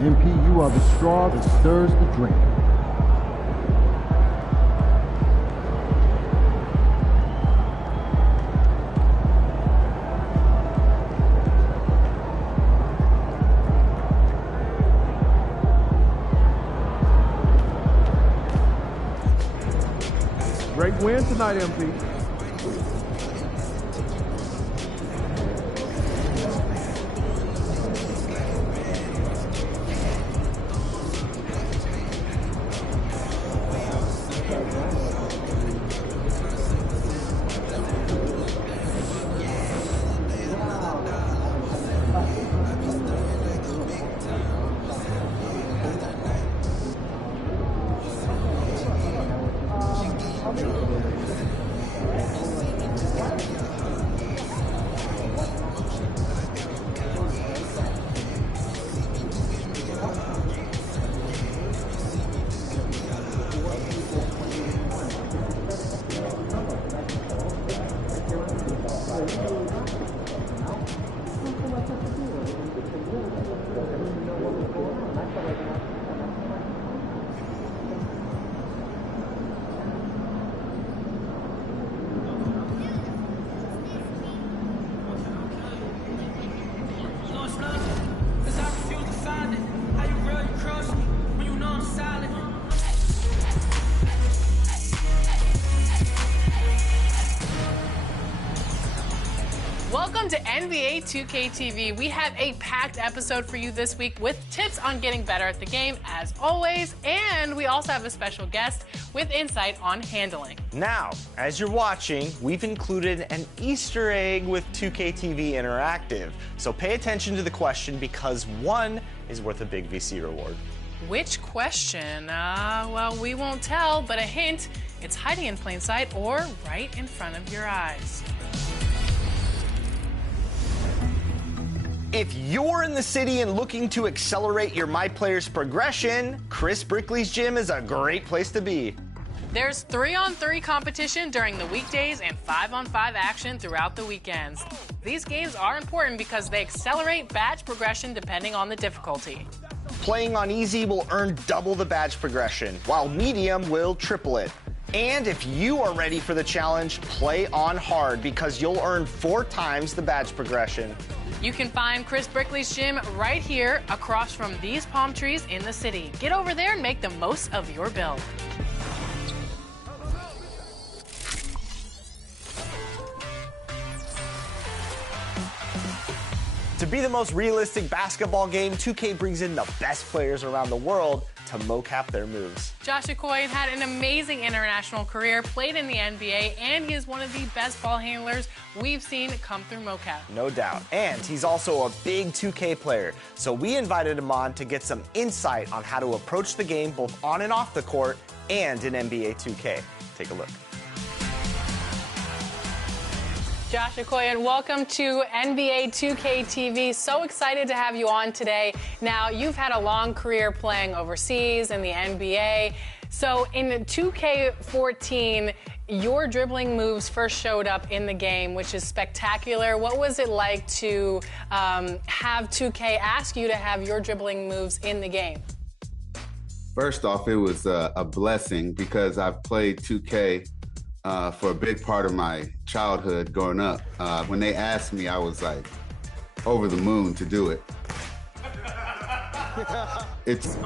MP, you are the straw that stirs the drink. Great win tonight, MP. Welcome to NBA 2K TV. We have a packed episode for you this week with tips on getting better at the game, as always, and we also have a special guest with insight on handling. Now, as you're watching, we've included an Easter egg with 2K TV Interactive. So pay attention to the question because one is worth a big VC reward. Which question? Well, we won't tell, but a hint, it's hiding in plain sight or right in front of your eyes. If you're in the city and looking to accelerate your MyPlayer's progression, Chris Brickley's gym is a great place to be. There's 3-on-3 competition during the weekdays and 5-on-5 action throughout the weekends. These games are important because they accelerate badge progression depending on the difficulty. Playing on easy will earn double the badge progression, while medium will triple it. And if you are ready for the challenge, play on hard because you'll earn 4 times the badge progression. You can find Chris Brickley's gym right here across from these palm trees in the city. Get over there and make the most of your build. To be the most realistic basketball game, 2K brings in the best players around the world to mocap their moves. Josh Okoye had an amazing international career, played in the NBA, and he is one of the best ball handlers we've seen come through mocap. No doubt. And he's also a big 2K player. So we invited him on to get some insight on how to approach the game both on and off the court and in NBA 2K. Take a look. Josh Okoye, welcome to NBA 2K TV. So excited to have you on today. Now, you've had a long career playing overseas in the NBA. So in 2K14, your dribbling moves first showed up in the game, which is spectacular. What was it like to have 2K ask you to have your dribbling moves in the game? First off, it was a blessing because I've played 2K for a big part of my childhood growing up. When they asked me, I was like over the moon to do it. It's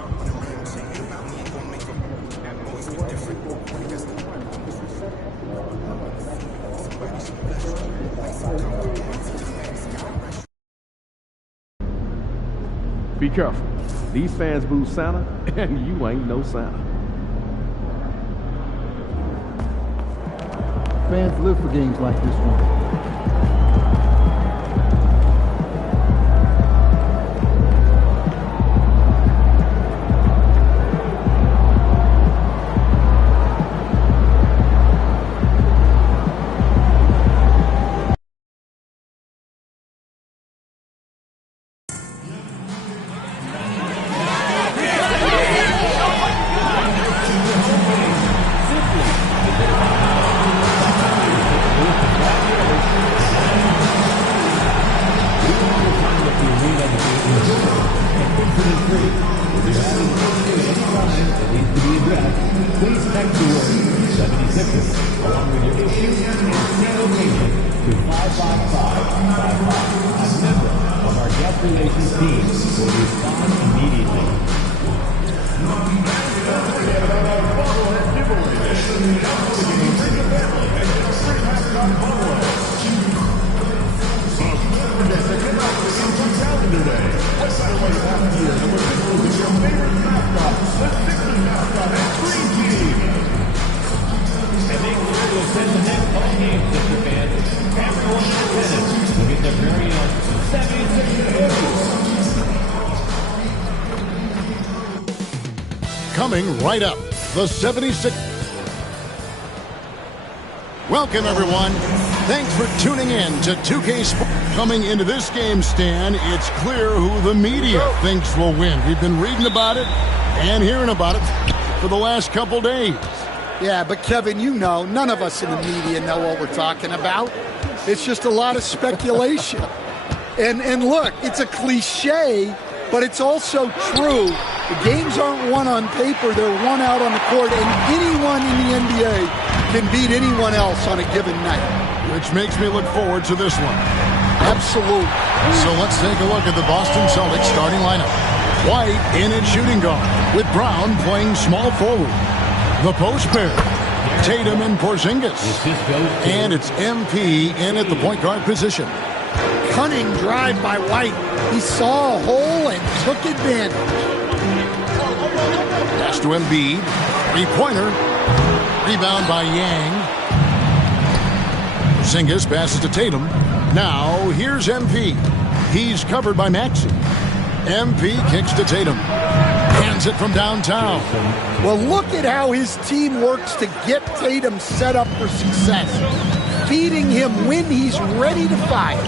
Be careful. These fans boo Santa, and you ain't no Santa. Fans live for games like this one. Please text the word 76 along with your issue and channel name to 55555. A member of our guest relations team will respond immediately. And make sure to attend the next home game, Sister fans. Everyone in attendance will get their very own 76 Coming right up, the 76. Welcome, everyone. Thanks for tuning in to 2K Sports. Coming into this game, Stan, it's clear who the media thinks will win. We've been reading about it and hearing about it for the last couple days. Yeah, but Kevin, you know, none of us in the media know what we're talking about. It's just a lot of speculation. And look, it's a cliche, but it's also true. The games aren't won on paper, they're won out on the court, and anyone in the NBA can beat anyone else on a given night. Which makes me look forward to this one. Absolutely. So let's take a look at the Boston Celtics starting lineup. White in at shooting guard, with Brown playing small forward. The post pair, Tatum and Porzingis. And it's MP in at the point guard position. Cunning drive by White. He saw a hole and took advantage. Pass to Embiid. Three-pointer. Rebound by Yang. Porzingis passes to Tatum. Now, here's MP. He's covered by Maxey. MP kicks to Tatum. Hands it from downtown. Well, look at how his team works to get Tatum set up for success. Feeding him when he's ready to fire.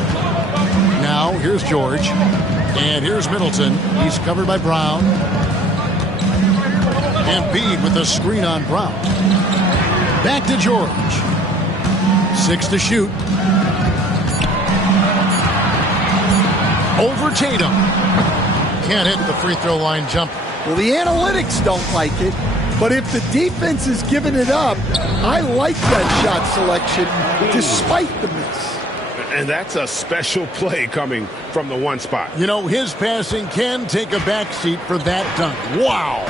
Now, here's George. And here's Middleton. He's covered by Brown. Embiid with the screen on Brown. Back to George. 6 to shoot. Over Tatum. Can't hit the free throw line jump. Well, the analytics don't like it, but if the defense is giving it up, I like that shot selection despite the miss. And that's a special play coming from the one spot. You know, his passing can take a backseat for that dunk. Wow.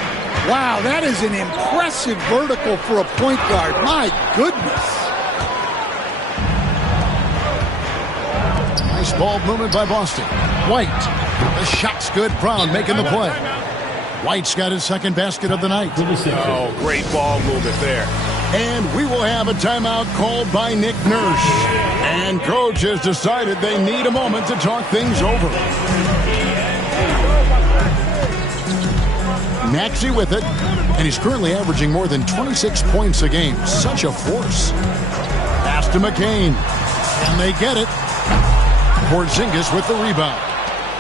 Wow, that is an impressive vertical for a point guard. My goodness. Nice ball movement by Boston. White. The shot's good. Brown making the play. White's got his second basket of the night. Oh, great ball movement there. And we will have a timeout called by Nick Nurse. And coach has decided they need a moment to talk things over. Maxey with it, and he's currently averaging more than 26 points a game. Such a force. Pass to McCain, and they get it. Porzingis with the rebound.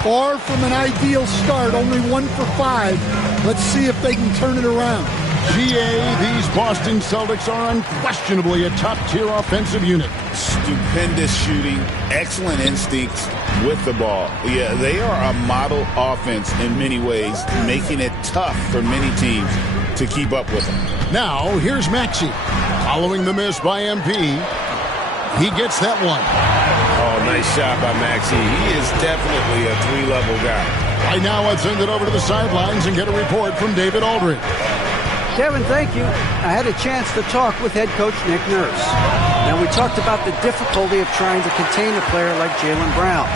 Far from an ideal start, only 1 for 5. Let's see if they can turn it around. GA, these Boston Celtics are unquestionably a top-tier offensive unit. Stupendous shooting, excellent instincts with the ball. Yeah, they are a model offense in many ways, making it tough for many teams to keep up with them. Now, here's Maxey. Following the miss by MP, he gets that one. Oh, nice shot by Maxey. He is definitely a three-level guy. Right now, let's send it over to the sidelines and get a report from David Aldridge. Kevin, thank you. I had a chance to talk with head coach Nick Nurse. Now, we talked about the difficulty of trying to contain a player like Jaylen Brown.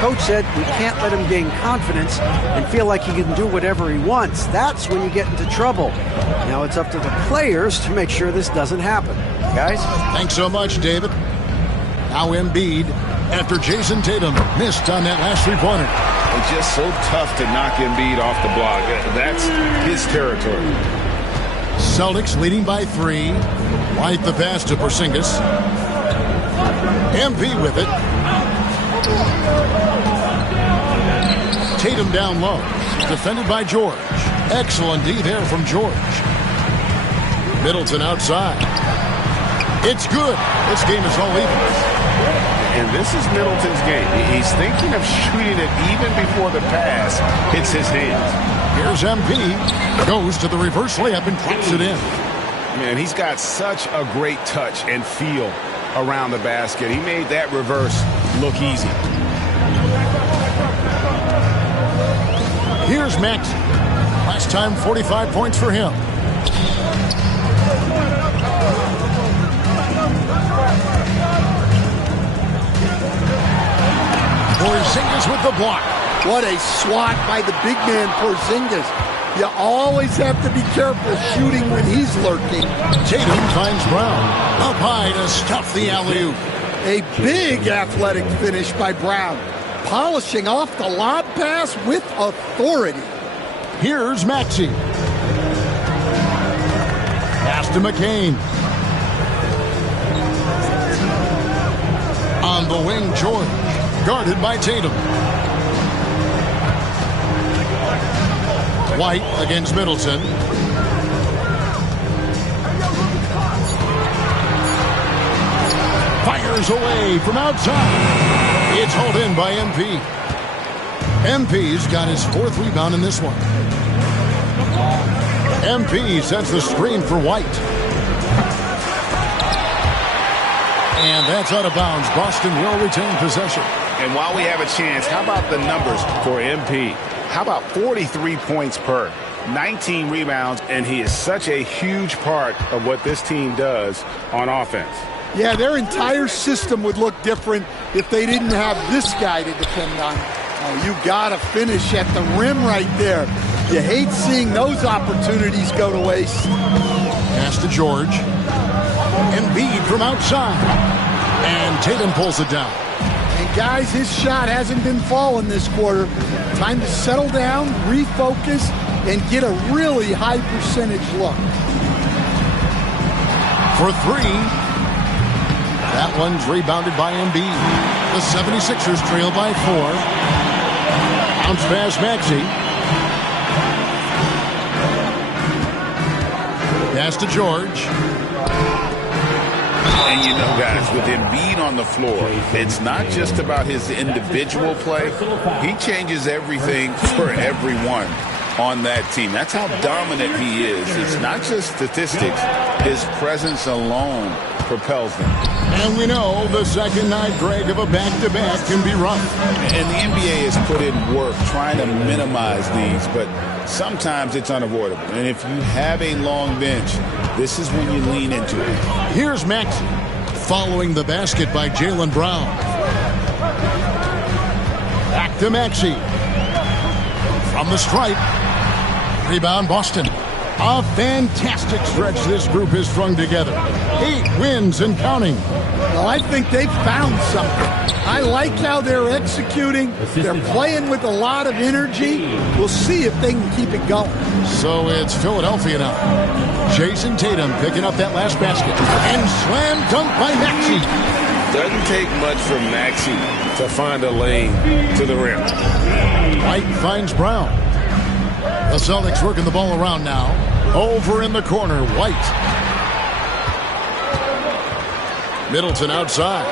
Coach said we can't let him gain confidence and feel like he can do whatever he wants. That's when you get into trouble. Now it's up to the players to make sure this doesn't happen. Guys? Thanks so much, David. Now Embiid, after Jason Tatum missed on that last three-pointer. It's just so tough to knock Embiid off the block. That's his territory. Celtics leading by 3. White the pass to Porzingis. MP with it. Tatum down low. Defended by George. Excellent D there from George. Middleton outside. It's good. This game is all even. And this is Middleton's game. He's thinking of shooting it even before the pass hits his hands. Here's MP. Goes to the reverse layup and drops it in. Man, he's got such a great touch and feel around the basket. He made that reverse look easy. Here's Maxey. Last time, 45 points for him. Porzingis with the block. What a swat by the big man Porzingis. You always have to be careful shooting when he's lurking. Tatum finds Brown. Up high to stuff the alley-oop. A big athletic finish by Brown. Polishing off the lob pass with authority. Here's Maxey. Pass to McCain. On the wing, George. Guarded by Tatum. White against Middleton. Fires away from outside. It's hauled in by MP. MP's got his 4th rebound in this one. MP sets the screen for White. And that's out of bounds. Boston will retain possession. And while we have a chance, how about the numbers for MP? How about 43 points per, 19 rebounds, and he is such a huge part of what this team does on offense. Yeah, their entire system would look different if they didn't have this guy to depend on. You got to finish at the rim right there. You hate seeing those opportunities go to waste. Pass to George. Embiid from outside. And Tatum pulls it down. And guys, his shot hasn't been falling this quarter. Time to settle down, refocus, and get a really high percentage look. For three. That one's rebounded by Embiid. The 76ers trail by 4. Bounce pass Maxey. Pass to George. And you know, guys, with Embiid on the floor, it's not just about his individual play. He changes everything for everyone on that team. That's how dominant he is. It's not just statistics. His presence alone propels them. And we know the second night, Greg, of a back-to-back can be rough. And the NBA has put in work trying to minimize these, but sometimes it's unavoidable. And if you have a long bench, this is when you lean into it. Here's Maxey following the basket by Jaylen Brown. Back to Maxey. From the stripe. Rebound Boston. A fantastic stretch this group has strung together. 8 wins and counting. Well, I think they've found something. I like how they're executing. They're playing with a lot of energy. We'll see if they can keep it going. So it's Philadelphia now. Jason Tatum picking up that last basket. And slam dunk by Maxey. Doesn't take much for Maxey to find a lane to the rim. White finds Brown. The Celtics working the ball around now. Over in the corner, White. Middleton outside.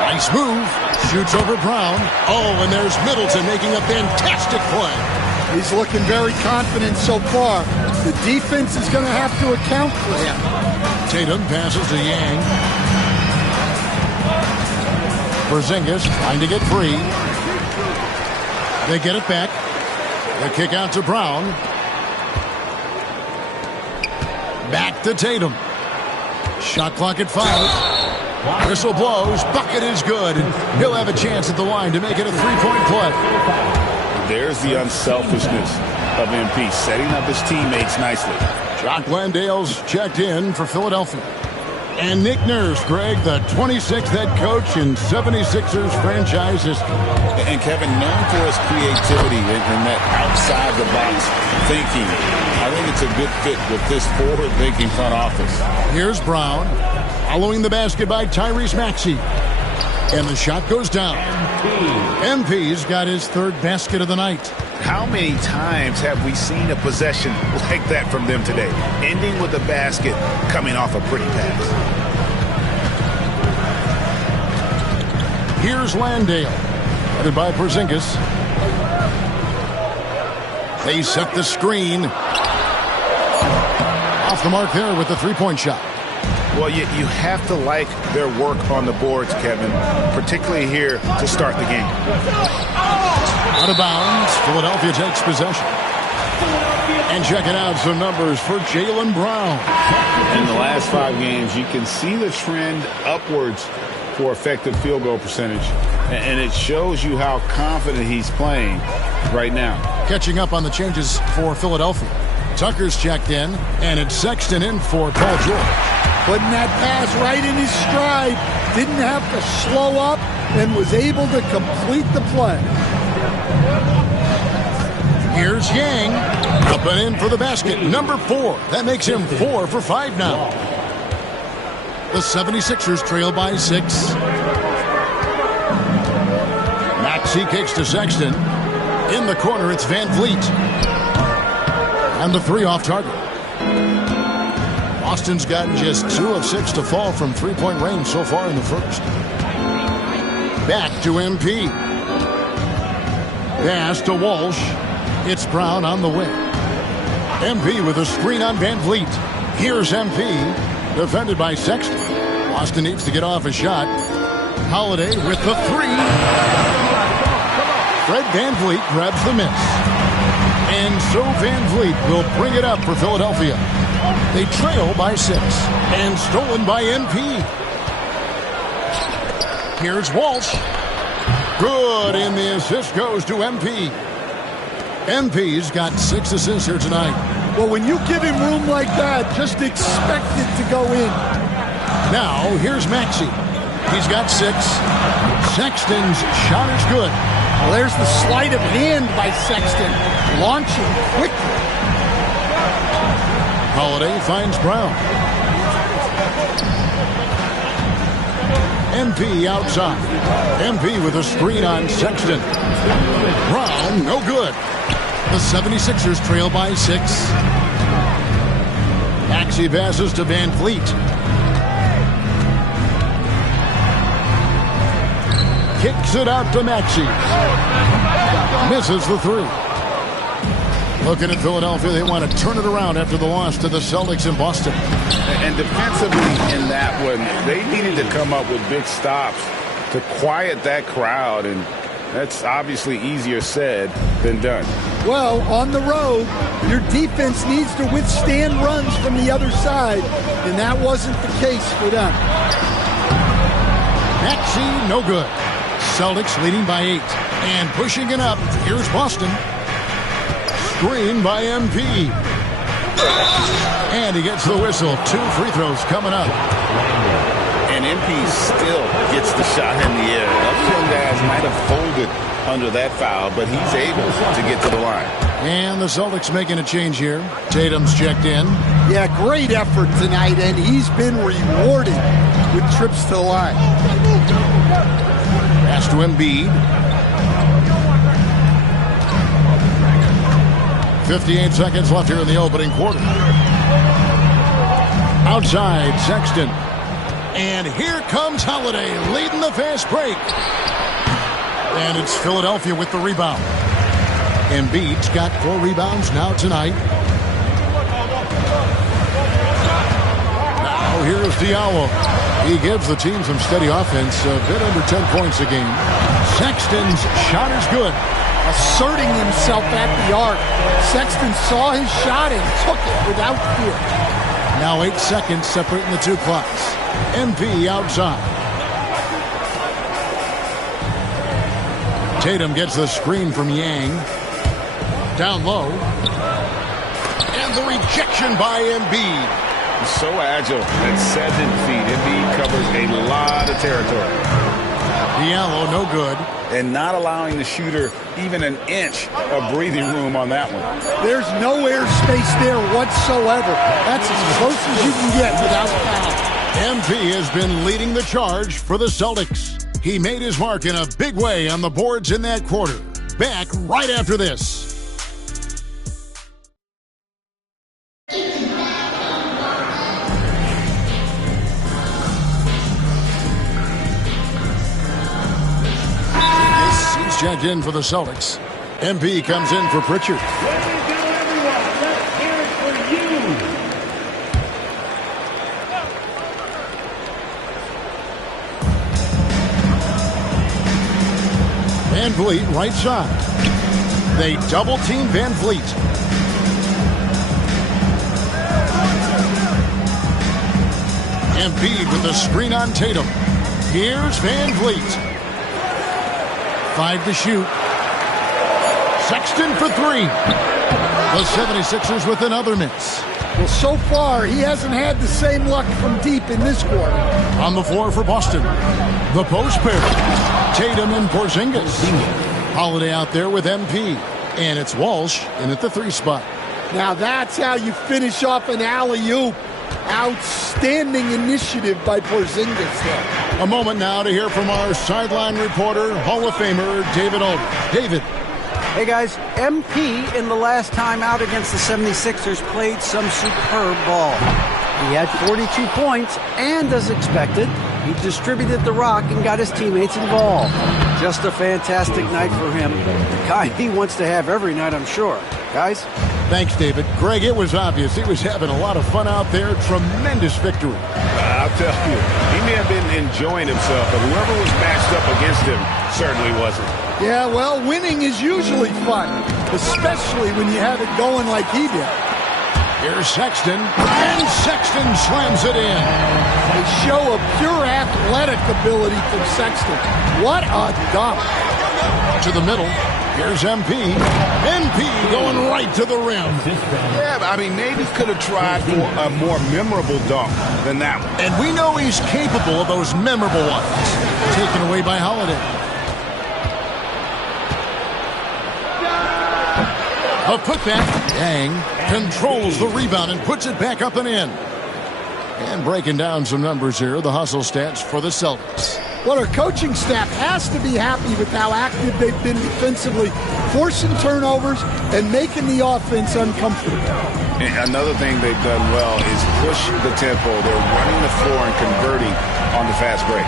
Nice move. Shoots over Brown. Oh, and there's Middleton making a fantastic play. He's looking very confident so far. The defense is going to have to account for him. Tatum passes to Yang. Porzingis trying to get free. They get it back. The kick out to Brown. Back to Tatum. Shot clock at 5. Whistle blows. Bucket is good. He'll have a chance at the line to make it a 3-point play. There's the unselfishness of MP, setting up his teammates nicely. Jock Landale's checked in for Philadelphia. And Nick Nurse, Greg, the 26th head coach in 76ers franchise history. And Kevin, known for his creativity and that outside-the-box thinking, I think it's a good fit with this forward-thinking front office. Here's Brown, following the basket by Tyrese Maxey. And the shot goes down. MP's got his 3rd basket of the night. How many times have we seen a possession like that from them today, ending with a basket coming off a pretty pass? Here's Landale, headed by Porzingis. They set the screen. Off the mark there with the 3-point shot. Well, you have to like their work on the boards, Kevin, particularly here to start the game. Out of bounds, Philadelphia takes possession. And checking out some numbers for Jaylen Brown. In the last 5 games, you can see the trend upwards for effective field goal percentage. And it shows you how confident he's playing right now. Catching up on the changes for Philadelphia. Tucker's checked in, and it's Sexton in for Paul George. Putting that pass right in his stride. Didn't have to slow up and was able to complete the play. Here's Yang. Up and in for the basket. Number 4. That makes him 4 for 5 now. The 76ers trail by 6. Maxey kicks to Sexton. In the corner, it's Van Vliet. And the 3 off target. Boston's gotten just 2 of 6 to fall from 3-point range so far in the first. Back to MP. Pass to Walsh. It's Brown on the wing. MP with a screen on Van Vliet. Here's MP. Defended by Sexton. Boston needs to get off a shot. Holiday with the 3. Fred Van Vliet grabs the miss. And so Van Vliet will bring it up for Philadelphia. They trail by 6. And stolen by MP. Here's Walsh. Good, and the assist goes to MP. MP's got 6 assists here tonight. Well, when you give him room like that, just expect it to go in. Now, here's Maxey. He's got 6. Sexton's shot is good. Well, there's the sleight of hand by Sexton, launching quickly. Holiday finds Brown. MP outside. MP with a screen on Sexton. Brown, no good. The 76ers trail by 6. Maxey passes to Van Vliet. Kicks it out to Maxey. Misses the 3. Looking at Philadelphia, they want to turn it around after the loss to the Celtics in Boston. And defensively in that one, they needed to come up with big stops to quiet that crowd, and that's obviously easier said than done. Well, on the road, your defense needs to withstand runs from the other side, and that wasn't the case for them. Maxey, no good. Celtics leading by 8. And pushing it up, here's Boston. Screen by MP. And he gets the whistle. 2 free throws coming up. And MP still gets the shot in the air. Those young guys might have folded under that foul, but he's able to get to the line. And the Celtics making a change here. Tatum's checked in. Yeah, great effort tonight, and he's been rewarded with trips to the line. Pass to Embiid. 58 seconds left here in the opening quarter. Outside, Sexton. And here comes Holiday leading the fast break. And it's Philadelphia with the rebound. Embiid's got 4 rebounds now tonight. Now here's Diallo. He gives the team some steady offense, a bit under 10 points a game. Sexton's shot is good. Asserting himself at the arc. Sexton saw his shot and took it without fear. Now 8 seconds separating the 2 clocks. MP outside. Tatum gets the screen from Yang. Down low. And the rejection by Embiid. So agile at 7 feet. Embiid covers a lot of territory. Diallo, no good. And not allowing the shooter even an inch of breathing room on that one. There's no air space there whatsoever. That's as close as you can get without foul. MP has been leading the charge for the Celtics. He made his mark in a big way on the boards in that quarter. Back right after this. He's checked in for the Celtics. MP comes in for Pritchard. Van Vliet, right side. They double-team Van Vliet. Embiid with the screen on Tatum. Here's Van Vliet. 5 to shoot. Sexton for 3. The 76ers with another miss. Well, so far, he hasn't had the same luck from deep in this quarter. On the floor for Boston. The post pair. Tatum and Porzingis. Holiday out there with MP. And it's Walsh in at the 3 spot. Now that's how you finish off an alley-oop. Outstanding initiative by Porzingis there. A moment now to hear from our sideline reporter, Hall of Famer David Alden. David. Hey guys, MP in the last time out against the 76ers played some superb ball. He had 42 points, and as expected, he distributed the rock and got his teammates involved. Just a fantastic night for him. The kind he wants to have every night, I'm sure. Guys? Thanks, David. Greg, it was obvious. He was having a lot of fun out there. Tremendous victory. I'll tell you, he may have been enjoying himself, but whoever was matched up against him certainly wasn't. Yeah, well, winning is usually fun. especially when you have it going like he did. Here's Sexton, and Sexton slams it in. A show of pure athletic ability from Sexton. What a dunk. To the middle. Here's MP. MP going right to the rim. Yeah, I mean, maybe could have tried for a more memorable dunk than that one. And we know he's capable of those memorable ones. Taken away by Holiday. A putback. Yang controls the rebound and puts it back up and in. And breaking down some numbers here, the hustle stats for the Celtics. Well, our coaching staff has to be happy with how active they've been defensively, forcing turnovers and making the offense uncomfortable. And another thing they've done well is push the tempo. They're running the floor and converting on the fast break.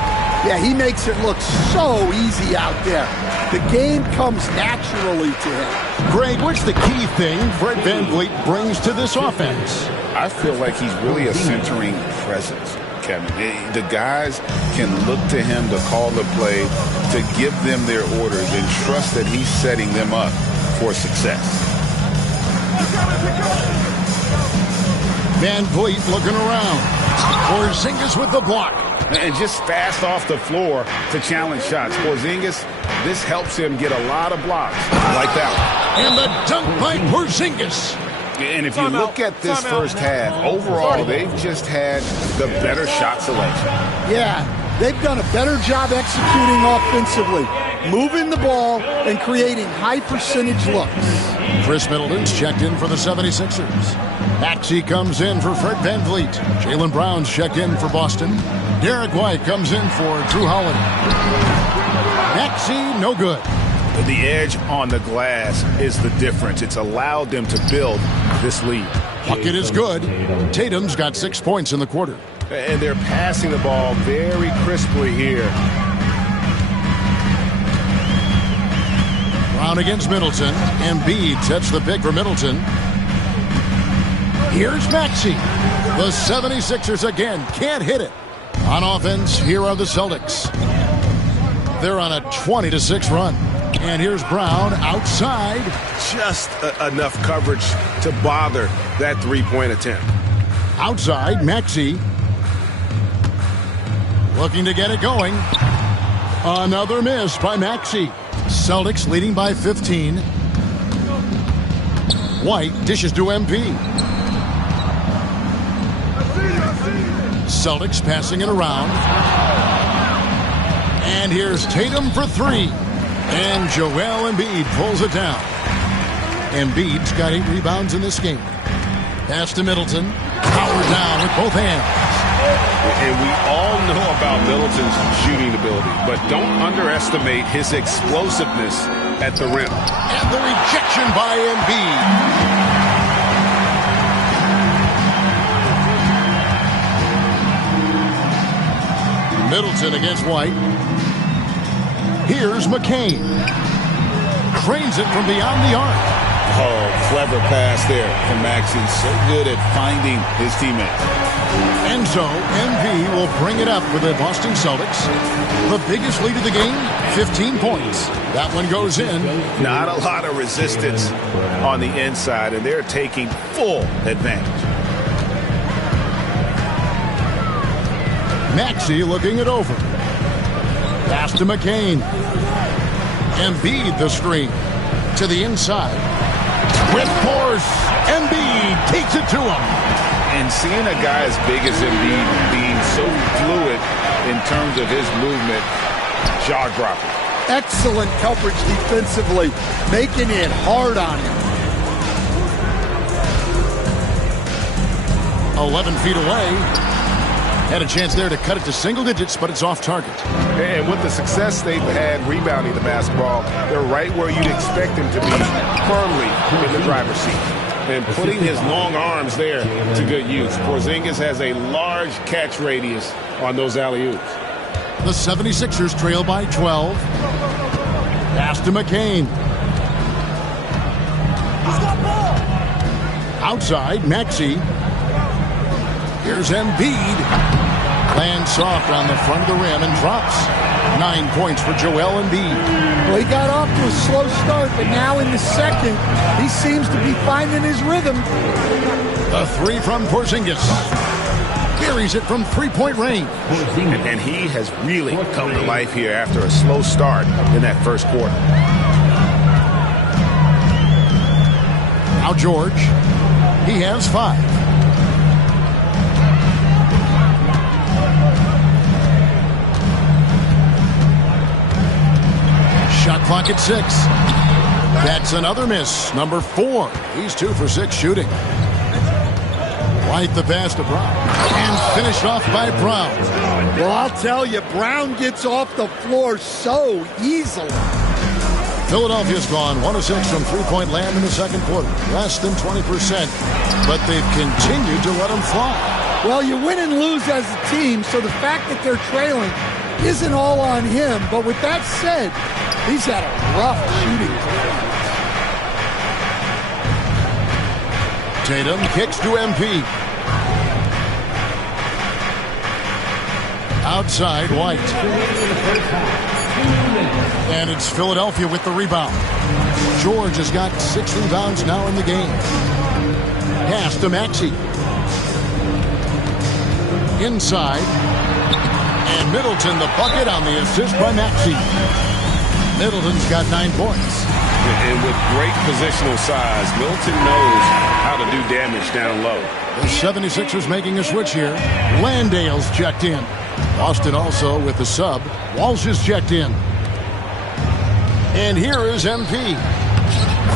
Yeah, he makes it look so easy out there. The game comes naturally to him. Greg, what's the key thing Fred VanVleet brings to this offense? I feel like he's really a centering presence, Kevin. The guys can look to him to call the play, to give them their orders, and trust that he's setting them up for success. VanVleet looking around. Porzingis with the block. And just fast off the floor to challenge shots. Porzingis, this helps him get a lot of blocks like that one. And the dunk by Porzingis. And if you look at this first half, overall, they've just had the better shot selection. Yeah, they've done a better job executing offensively, moving the ball and creating high percentage looks. Chris Middleton's checked in for the 76ers. Maxey comes in for Fred VanVleet. Jaylen Brown's checked in for Boston. Derek White comes in for Drew Holiday. Maxey, no good. The edge on the glass is the difference. It's allowed them to build this lead. Bucket is good. Tatum's got 6 points in the quarter. And they're passing the ball very crisply here. Brown against Middleton. Embiid sets the pick for Middleton. Here's Maxey. The 76ers again can't hit it. On offense, here are the Celtics. They're on a 20-6 run. And here's Brown outside. Just enough coverage to bother that three-point attempt. Outside, Maxey. Looking to get it going. Another miss by Maxey. Celtics leading by 15. White dishes to MP. Celtics passing it around. And here's Tatum for three. And Joel Embiid pulls it down. Embiid's got 8 rebounds in this game. Pass to Middleton. Power down with both hands. And we all know about Middleton's shooting ability, but don't underestimate his explosiveness at the rim. And the rejection by Embiid. Middleton against White. Here's McCain. Cranes it from beyond the arc. Oh, clever pass there from Maxey. So good at finding his teammates. And so, MV will bring it up for the Boston Celtics. The biggest lead of the game, 15 points. That one goes in. Not a lot of resistance on the inside, and they're taking full advantage. Maxey looking it over. Pass to McCain. Embiid the screen. To the inside. With force, Embiid takes it to him. And seeing a guy as big as Embiid being so fluid in terms of his movement, jaw-dropping. Excellent coverage defensively, making it hard on him. 11 feet away. Had a chance there to cut it to single digits, but it's off target. And with the success they've had rebounding the basketball, they're right where you'd expect them to be, firmly in the driver's seat. And putting his long arms there to good use. Porzingis has a large catch radius on those alley-oops. The 76ers trail by 12. Pass to McCain. Outside, Maxey. Here's Embiid. Lands soft on the front of the rim and drops. 9 points for Joel Embiid. Well, he got off to a slow start, but now in the second, he seems to be finding his rhythm. A three from Porzingis. Buries it from three-point range. And he has really come to life here after a slow start in that first quarter. Now George. He has 5. Shot clock at 6. That's another miss. Number 4. He's 2 for 6 shooting. White the pass to Brown. And finished off by Brown. Well, I'll tell you, Brown gets off the floor so easily. Philadelphia's gone 1 of 6 from three-point land in the second quarter. Less than 20%. But they've continued to let them fly. Well, you win and lose as a team, so the fact that they're trailing isn't all on him. But with that said, he's had a rough shooting today. Tatum kicks to MP. Outside, White. And it's Philadelphia with the rebound. George has got 6 rebounds now in the game. Pass to Maxey. Inside. And Middleton the bucket on the assist by Maxey. Middleton's got 9 points. And with great positional size, Middleton knows how to do damage down low. The 76ers making a switch here. Landale's checked in. Boston also with the sub. Walsh is checked in. And here is MP.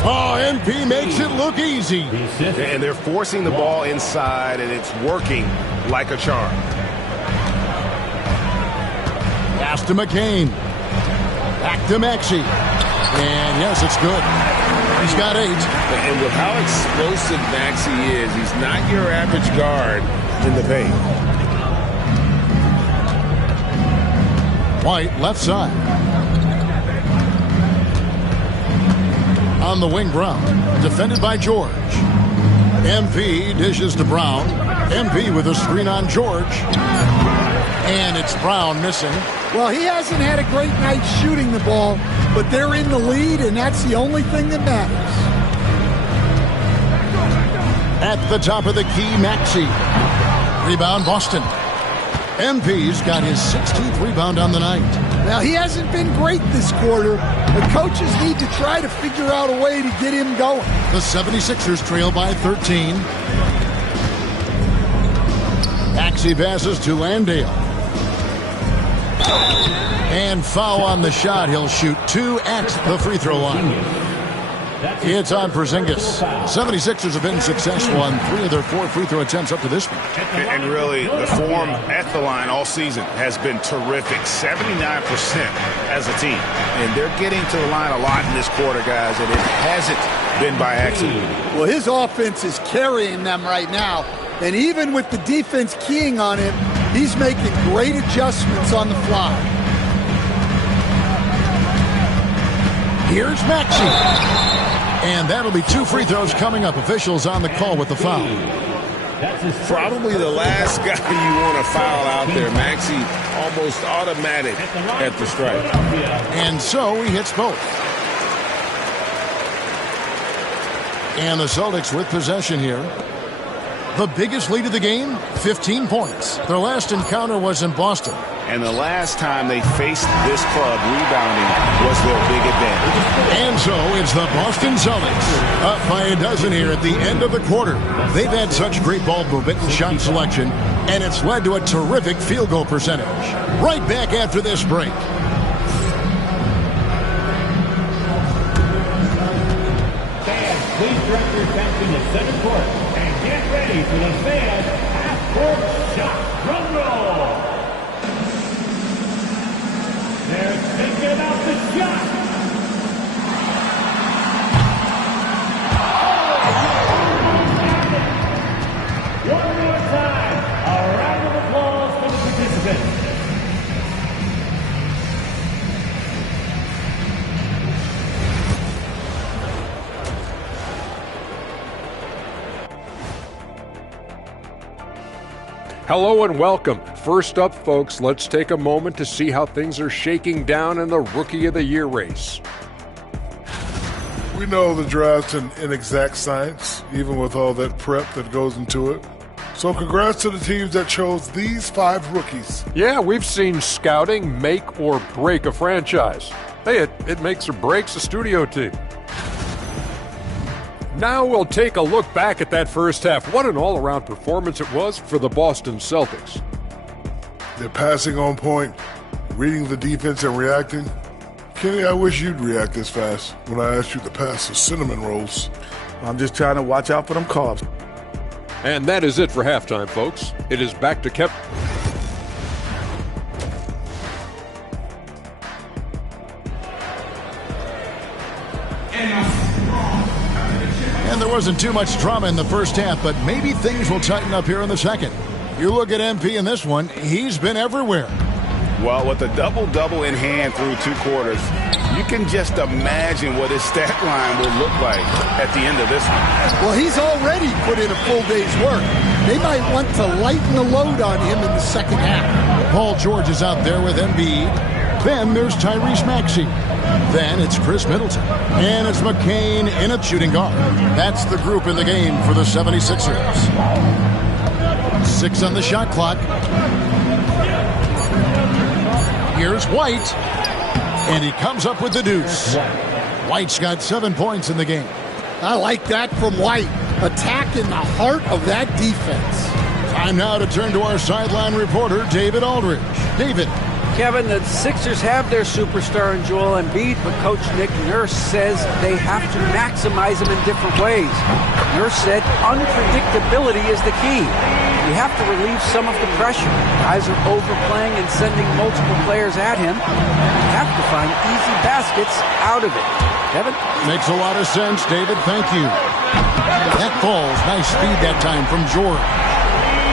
Oh, MP makes it look easy. And they're forcing the ball inside, and it's working like a charm. Pass to McCain. Back to Maxey. And yes, it's good. He's got 8. And with how explosive Maxey is, he's not your average guard in the paint. White, left side. On the wing, Brown. Defended by George. MP dishes to Brown. MP with a screen on George. And it's Brown missing. Well, he hasn't had a great night shooting the ball, but they're in the lead, and that's the only thing that matters. At the top of the key, Maxey. Rebound, Boston. MP's got his 16th rebound on the night. Now, he hasn't been great this quarter. The coaches need to try to figure out a way to get him going. The 76ers trail by 13. Maxey passes to Landale. And foul on the shot. He'll shoot 2 at the free throw line. It's on Porzingis. 76ers have been successful on 3 of their 4 free throw attempts up to this point. And really, the form at the line all season has been terrific. 79% as a team. And they're getting to the line a lot in this quarter, guys, and it hasn't been by accident. Well, his offense is carrying them right now. And even with the defense keying on him, he's making great adjustments on the fly. Here's Maxey. And that'll be 2 free throws coming up. Officials on the call with the foul. Probably the last guy you want to foul out there. Maxey almost automatic at the strike. And so he hits both. And the Celtics with possession here. The biggest lead of the game, 15 points. Their last encounter was in Boston. And the last time they faced this club, rebounding was their big advantage. And so it's the Boston Celtics up by a dozen here at the end of the quarter. They've had such great ball movement and shot selection, and it's led to a terrific field goal percentage. Right back after this break. Fans, please direct your attention to center court and get ready for the fans half-court shot. Drum roll. They're thinking about the shot. One more time, a round of applause for the participants. Hello and welcome. First up, folks, let's take a moment to see how things are shaking down in the Rookie of the Year race. We know the draft's an inexact science, even with all that prep that goes into it. So congrats to the teams that chose these 5 rookies. Yeah, we've seen scouting make or break a franchise. Hey, it makes or breaks a studio team. Now we'll take a look back at that first half. What an all-around performance it was for the Boston Celtics. They're passing on point, reading the defense and reacting. Kenny, I wish you'd react this fast when I asked you to pass the cinnamon rolls. I'm just trying to watch out for them carbs. And that is it for halftime, folks. It is back to Kevin. And there wasn't too much drama in the first half, but maybe things will tighten up here in the second. You look at MP in this one, he's been everywhere. Well, with a double-double in hand through 2 quarters, you can just imagine what his stat line will look like at the end of this one. Well, he's already put in a full day's work. They might want to lighten the load on him in the second half. Paul George is out there with Embiid. Then there's Tyrese Maxey. Then it's Chris Middleton. And it's McCain in a shooting guard. That's the group in the game for the 76ers. 6 on the shot clock. Here's White. And he comes up with the deuce. White's got 7 points in the game. I like that from White. Attack in the heart of that defense. Time now to turn to our sideline reporter, David Aldridge. David. Kevin, the Sixers have their superstar in Joel Embiid, but Coach Nick Nurse says they have to maximize him in different ways. Nurse said unpredictability is the key. You have to relieve some of the pressure. Guys are overplaying and sending multiple players at him. You have to find easy baskets out of it. Kevin? Makes a lot of sense, David. Thank you. That falls. Nice speed that time from George.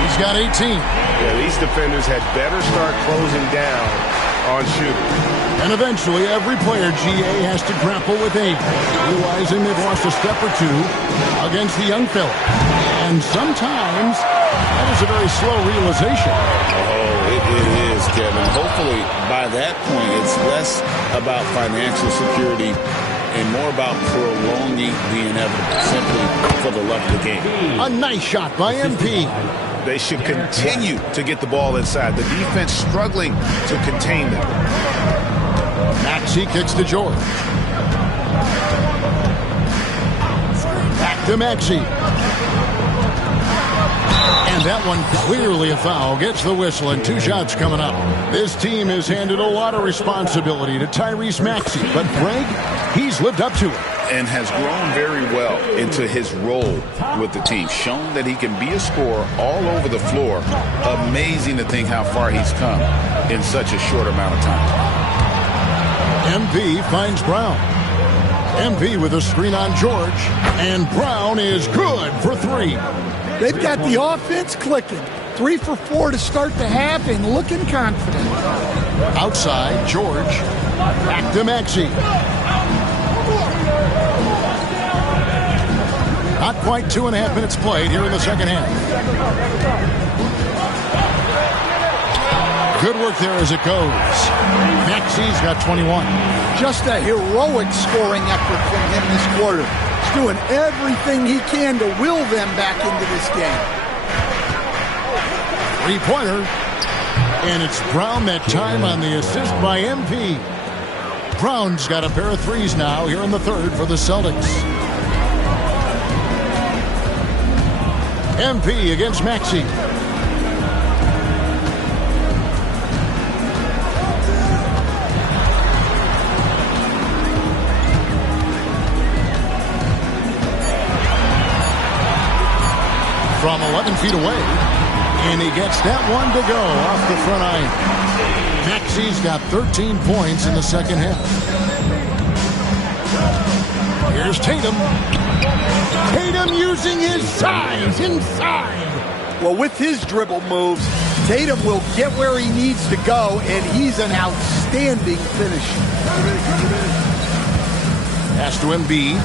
He's got 18. Yeah, these defenders had better start closing down on shooting. And eventually, every player, GA, has to grapple with age, realizing they've lost a step or two against the young fella. And sometimes, that is a very slow realization. Oh, it is, Kevin. Hopefully, by that point, it's less about financial security and more about prolonging the inevitable, simply for the love of the game. A nice shot by MP. They should continue to get the ball inside. The defense struggling to contain them. Maxey kicks to George. Back to Maxey. And that one clearly a foul. Gets the whistle and 2 shots coming up. This team has handed a lot of responsibility to Tyrese Maxey. But Greg, he's lived up to it. And has grown very well into his role with the team. Shown that he can be a scorer all over the floor. Amazing to think how far he's come in such a short amount of time. MP finds Brown. MP with a screen on George. And Brown is good for 3. They've got the offense clicking. 3 for 4 to start the half and looking confident. Outside, George. Back to Maxey. Not quite 2.5 minutes played here in the second half. Good work there as it goes. Maxey's got 21. Just a heroic scoring effort from him this quarter. He's doing everything he can to will them back into this game. 3-pointer. And it's Brown that time on the assist by MP. Brown's got a pair of 3s now here in the third for the Celtics. MP against Maxey. From 11 feet away. And he gets that one to go off the front iron. Maxey's got 13 points in the second half. Here's Tatum. Tatum using his size inside. Well, with his dribble moves, Tatum will get where he needs to go, and he's an outstanding finisher. Pass to Embiid.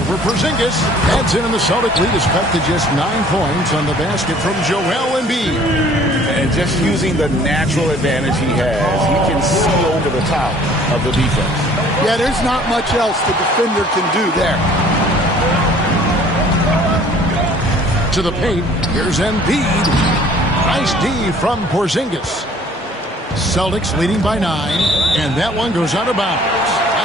over Porzingis. Adds in, and the Celtic lead is cut to just 9 points on the basket from Joel Embiid. And just using the natural advantage he has, he can see over the top of the defense. Yeah, there's not much else the defender can do there. To the paint, here's Embiid. Nice D from Porzingis. Celtics leading by 9, and that one goes out of bounds.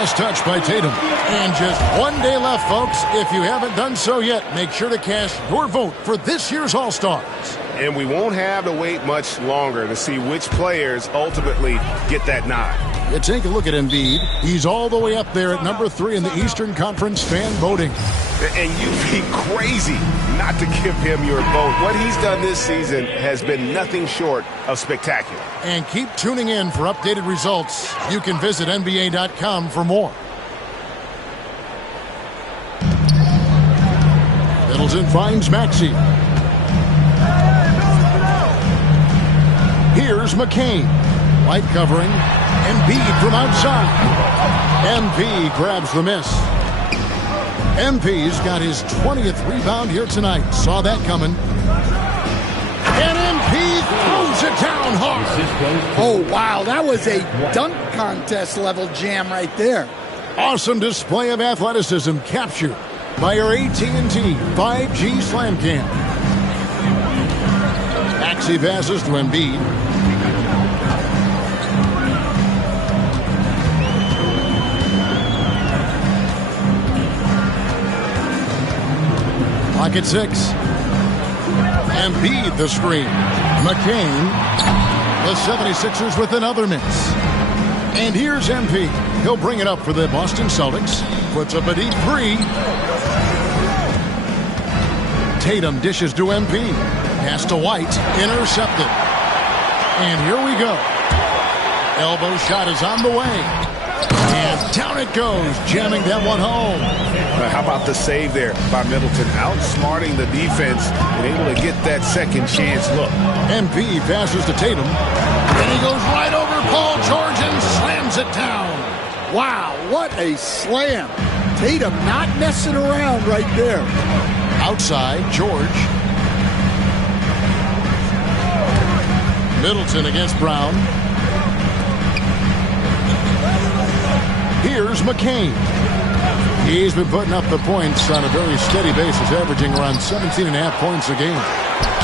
Last touch by Tatum. And just 1 day left, folks. If you haven't done so yet, make sure to cast your vote for this year's All-Stars. And we won't have to wait much longer to see which players ultimately get that nod. You take a look at Embiid. He's all the way up there at number 3 in the Eastern Conference fan voting. And you'd be crazy not to give him your vote. What he's done this season has been nothing short of spectacular. And keep tuning in for updated results. You can visit NBA.com for more. Middleton finds Maxey. Here's McCain. White covering. Embiid from outside. MP grabs the miss. MP's got his 20th rebound here tonight. Saw that coming. And MP throws it down hard. Oh, wow. That was a dunk contest level jam right there. Awesome display of athleticism captured by our AT&T 5G Slam Cam. Maxey passes to Embiid. Clock at 6. Embiid the screen. McCain. The 76ers with another miss. And here's MP. He'll bring it up for the Boston Celtics. Puts up a deep 3. Tatum dishes to MP. Pass to White. Intercepted. And here we go. Elbow shot is on the way. And down it goes, jamming that one home. How about the save there by Middleton? Outsmarting the defense and able to get that second chance look. MP passes to Tatum. And he goes right over Paul George and slams it down. Wow, what a slam. Tatum not messing around right there. Outside, George. Middleton against Brown. Here's McCain. He's been putting up the points on a very steady basis, averaging around 17.5 points a game.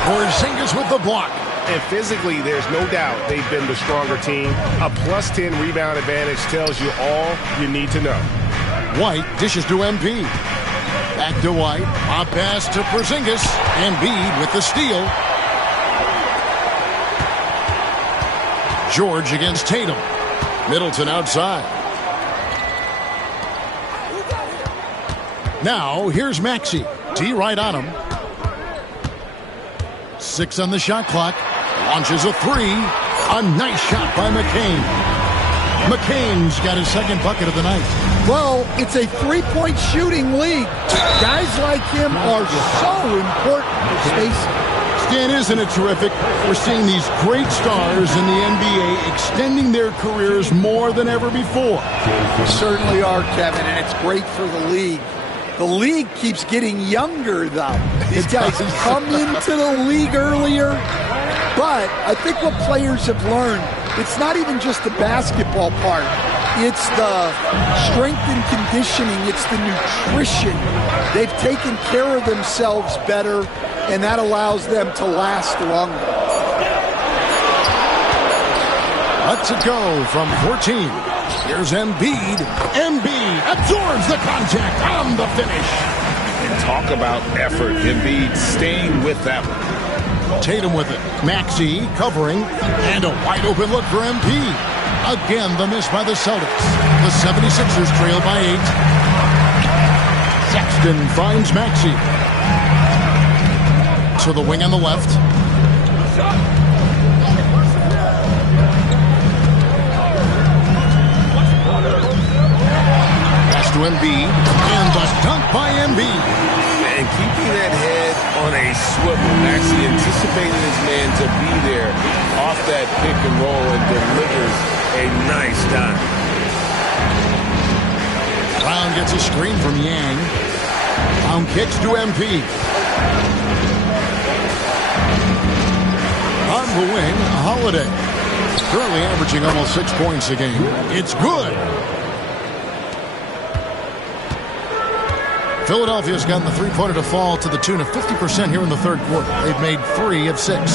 Porzingis with the block. And physically, there's no doubt they've been the stronger team. A plus 10 rebound advantage tells you all you need to know. White dishes to MP. Back to White. A pass to Porzingis. Embiid with the steal. George against Tatum. Middleton outside. Now, here's Maxey. T right on him. 6 on the shot clock. Launches a 3. A nice shot by McCain. McCain's got his second bucket of the night. Well, it's a three-point shooting league. Guys like him are so important for spacing. Stan, isn't it terrific? We're seeing these great stars in the NBA extending their careers more than ever before. Certainly are, Kevin, and it's great for the league. The league keeps getting younger, though. These guys come into the league earlier, but I think what players have learned, it's not even just the basketball part. It's the strength and conditioning. It's the nutrition. They've taken care of themselves better, and that allows them to last longer. Lets it go from 14. Here's Embiid. Embiid absorbs the contact on the finish. And talk about effort. Embiid staying with that one. Tatum with it. Maxey covering. And a wide open look for MP. Again, the miss by the Celtics. The 76ers trail by 8. Sexton finds Maxey. To the wing on the left. Pass to Embiid. And the dunk by Embiid. And keeping that head on a swivel. Maxey anticipating his man to be there off that pick and roll and delivers a nice dunk. Brown gets a screen from Yang. Kicks to MP. On the wing, Holiday. Currently averaging almost 6 points a game. It's good. Philadelphia's gotten the three-pointer to fall to the tune of 50% here in the third quarter. They've made 3 of 6.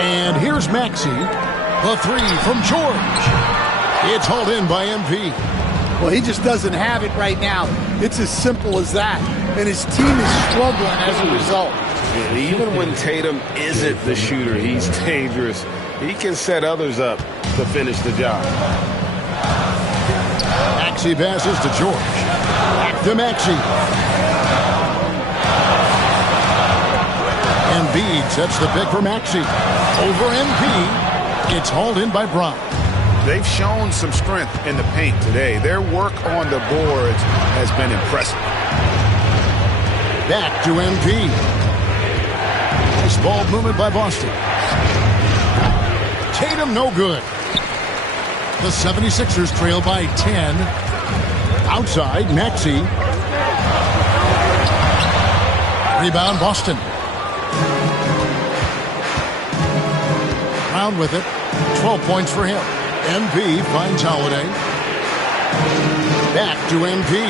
And here's Maxey. The 3 from George. It's hauled in by MP. Well, he just doesn't have it right now. It's as simple as that. And his team is struggling as a result. Even when Tatum isn't the shooter, he's dangerous. He can set others up to finish the job. Maxey passes to George. Back to Maxey. Embiid sets the pick for Maxey. Over MP. It's hauled in by Brown. They've shown some strength in the paint today. Their work on the boards has been impressive. Back to MP. Nice ball movement by Boston. Tatum no good. The 76ers trail by 10. Outside, Maxey. Rebound, Boston. Brown with it. 12 points for him. MP finds Holiday. Back to MP.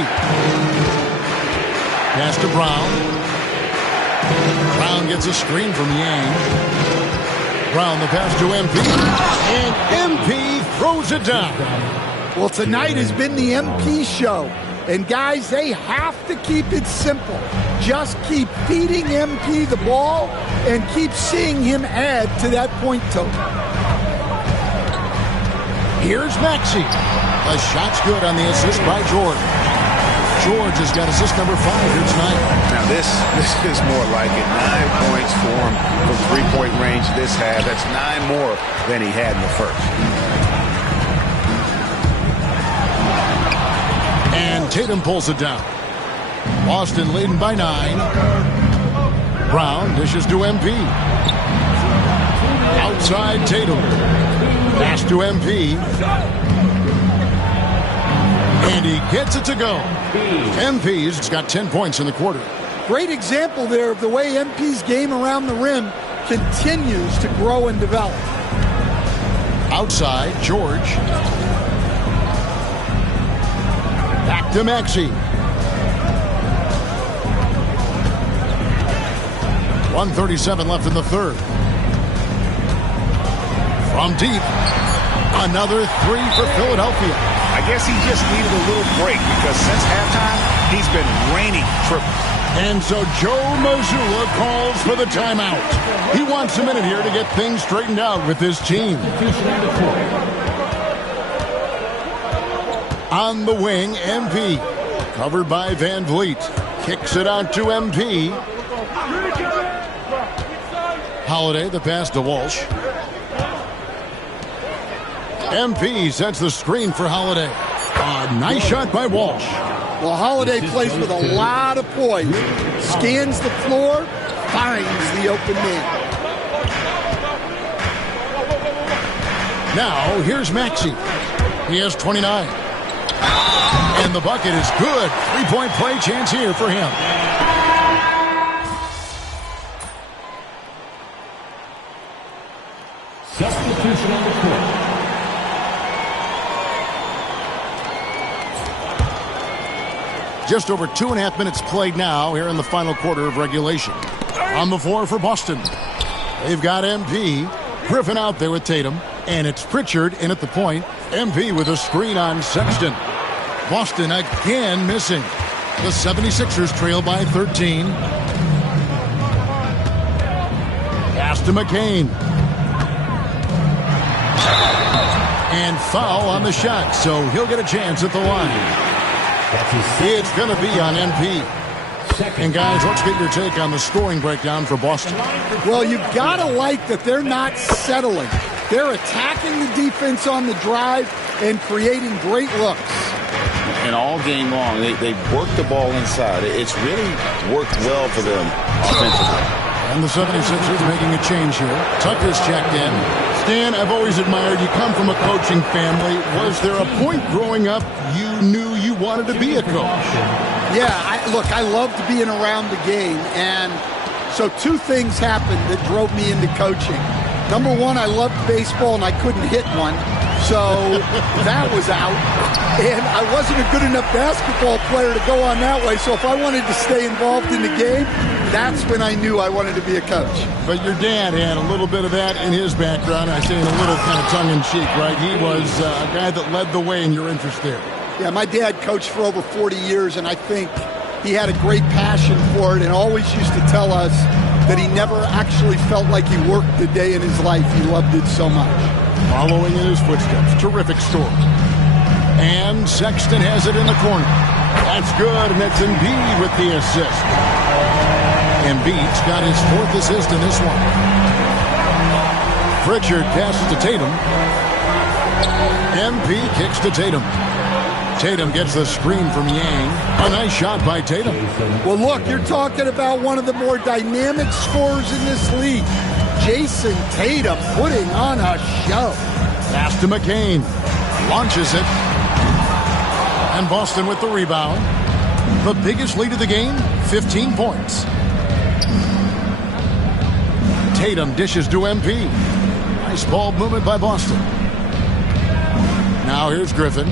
Pass to Brown. Brown gets a screen from Yang. Brown the pass to MP. And MP throws it down. Well, tonight has been the MP show. And guys, they have to keep it simple. Just keep feeding MP the ball and keep seeing him add to that point total. Here's Maxey. The shot's good on the assist by George. George has got assist number 5 here tonight. Now this is more like it. 9 points for him from three-point range this half. That's 9 more than he had in the first. And Tatum pulls it down. Boston leading by 9. Brown dishes to MP. Outside Tatum. Pass to MP. And he gets it to go. MP's got 10 points in the quarter. Great example there of the way MP's game around the rim continues to grow and develop. Outside, George. Back to Maxey. 1:37 left in the third. From deep. Another 3 for Philadelphia. I guess he just needed a little break because since halftime, he's been raining triples. And so Joe Mazzulla calls for the timeout. He wants a minute here to get things straightened out with his team. On the wing, MP. Covered by Van Vliet. Kicks it out to MP. Holiday, the pass to Walsh. MP sets the screen for Holiday. A nice shot by Walsh. Well, Holiday plays with a lot of poise. Scans the floor, finds the open man. Now, here's Maxey. He has 29. And the bucket is good. 3-point play chance here for him. Substitution on the court. Just over 2.5 minutes played now here in the final quarter of regulation. On the floor for Boston. They've got MP. Griffin out there with Tatum. And it's Pritchard in at the point. MP with a screen on Sexton. Boston again missing. The 76ers trail by 13. Pass to McCain. And foul on the shot, so he'll get a chance at the line. It's going to be on MP. And guys, let's get your take on the scoring breakdown for Boston. Well, you've got to like that they're not settling. They're attacking the defense on the drive and creating great looks. And all game long, they work the ball inside. It's really worked well for them offensively. And the 76ers making a change here. Tucker's checked in. Stan, I've always admired you. Come from a coaching family. Was there a point growing up you knew you wanted to be a coach? Yeah, I loved being around the game. And so two things happened that drove me into coaching. Number one, I loved baseball and I couldn't hit one. So that was out. And I wasn't a good enough basketball player to go on that way. So if I wanted to stay involved in the game, that's when I knew I wanted to be a coach. But your dad had a little bit of that in his background. I say in a little kind of tongue-in-cheek, right? He was a guy that led the way in your interest there. Yeah, my dad coached for over 40 years, and I think he had a great passion for it and always used to tell us that he never actually felt like he worked a day in his life. He loved it so much. Following in his footsteps. Terrific story. And Sexton has it in the corner. That's good, and it's Embiid with the assist. Embiid's got his fourth assist in this one. Pritchard passes to Tatum. MP kicks to Tatum. Tatum gets the screen from Yang. A nice shot by Tatum. Well, look, you're talking about one of the more dynamic scorers in this league. Jason Tatum putting on a show. Pass to McCain. Launches it. And Boston with the rebound. The biggest lead of the game, 15 points. Tatum dishes to MP. Nice ball movement by Boston. Now here's Griffin.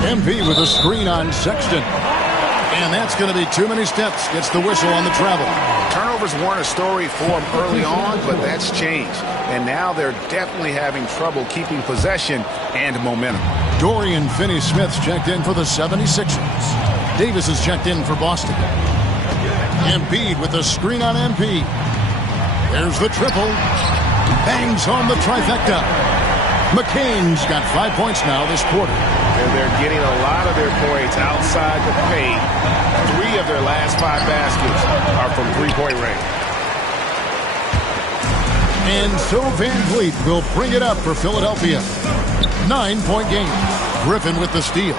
MP with a screen on Sexton. And that's going to be too many steps. Gets the whistle on the travel. Turnovers weren't a story for them early on, but that's changed. And now they're definitely having trouble keeping possession and momentum. Dorian Finney-Smith's checked in for the 76ers. Davis is checked in for Boston. Embiid with a screen on MP. There's the triple. Bangs home the trifecta. McCain's got 5 points now this quarter. And they're getting a lot of their points outside the paint. 3 of their last 5 baskets are from three-point range. And so Van Vliet will bring it up for Philadelphia. 9-point game. Griffin with the steal.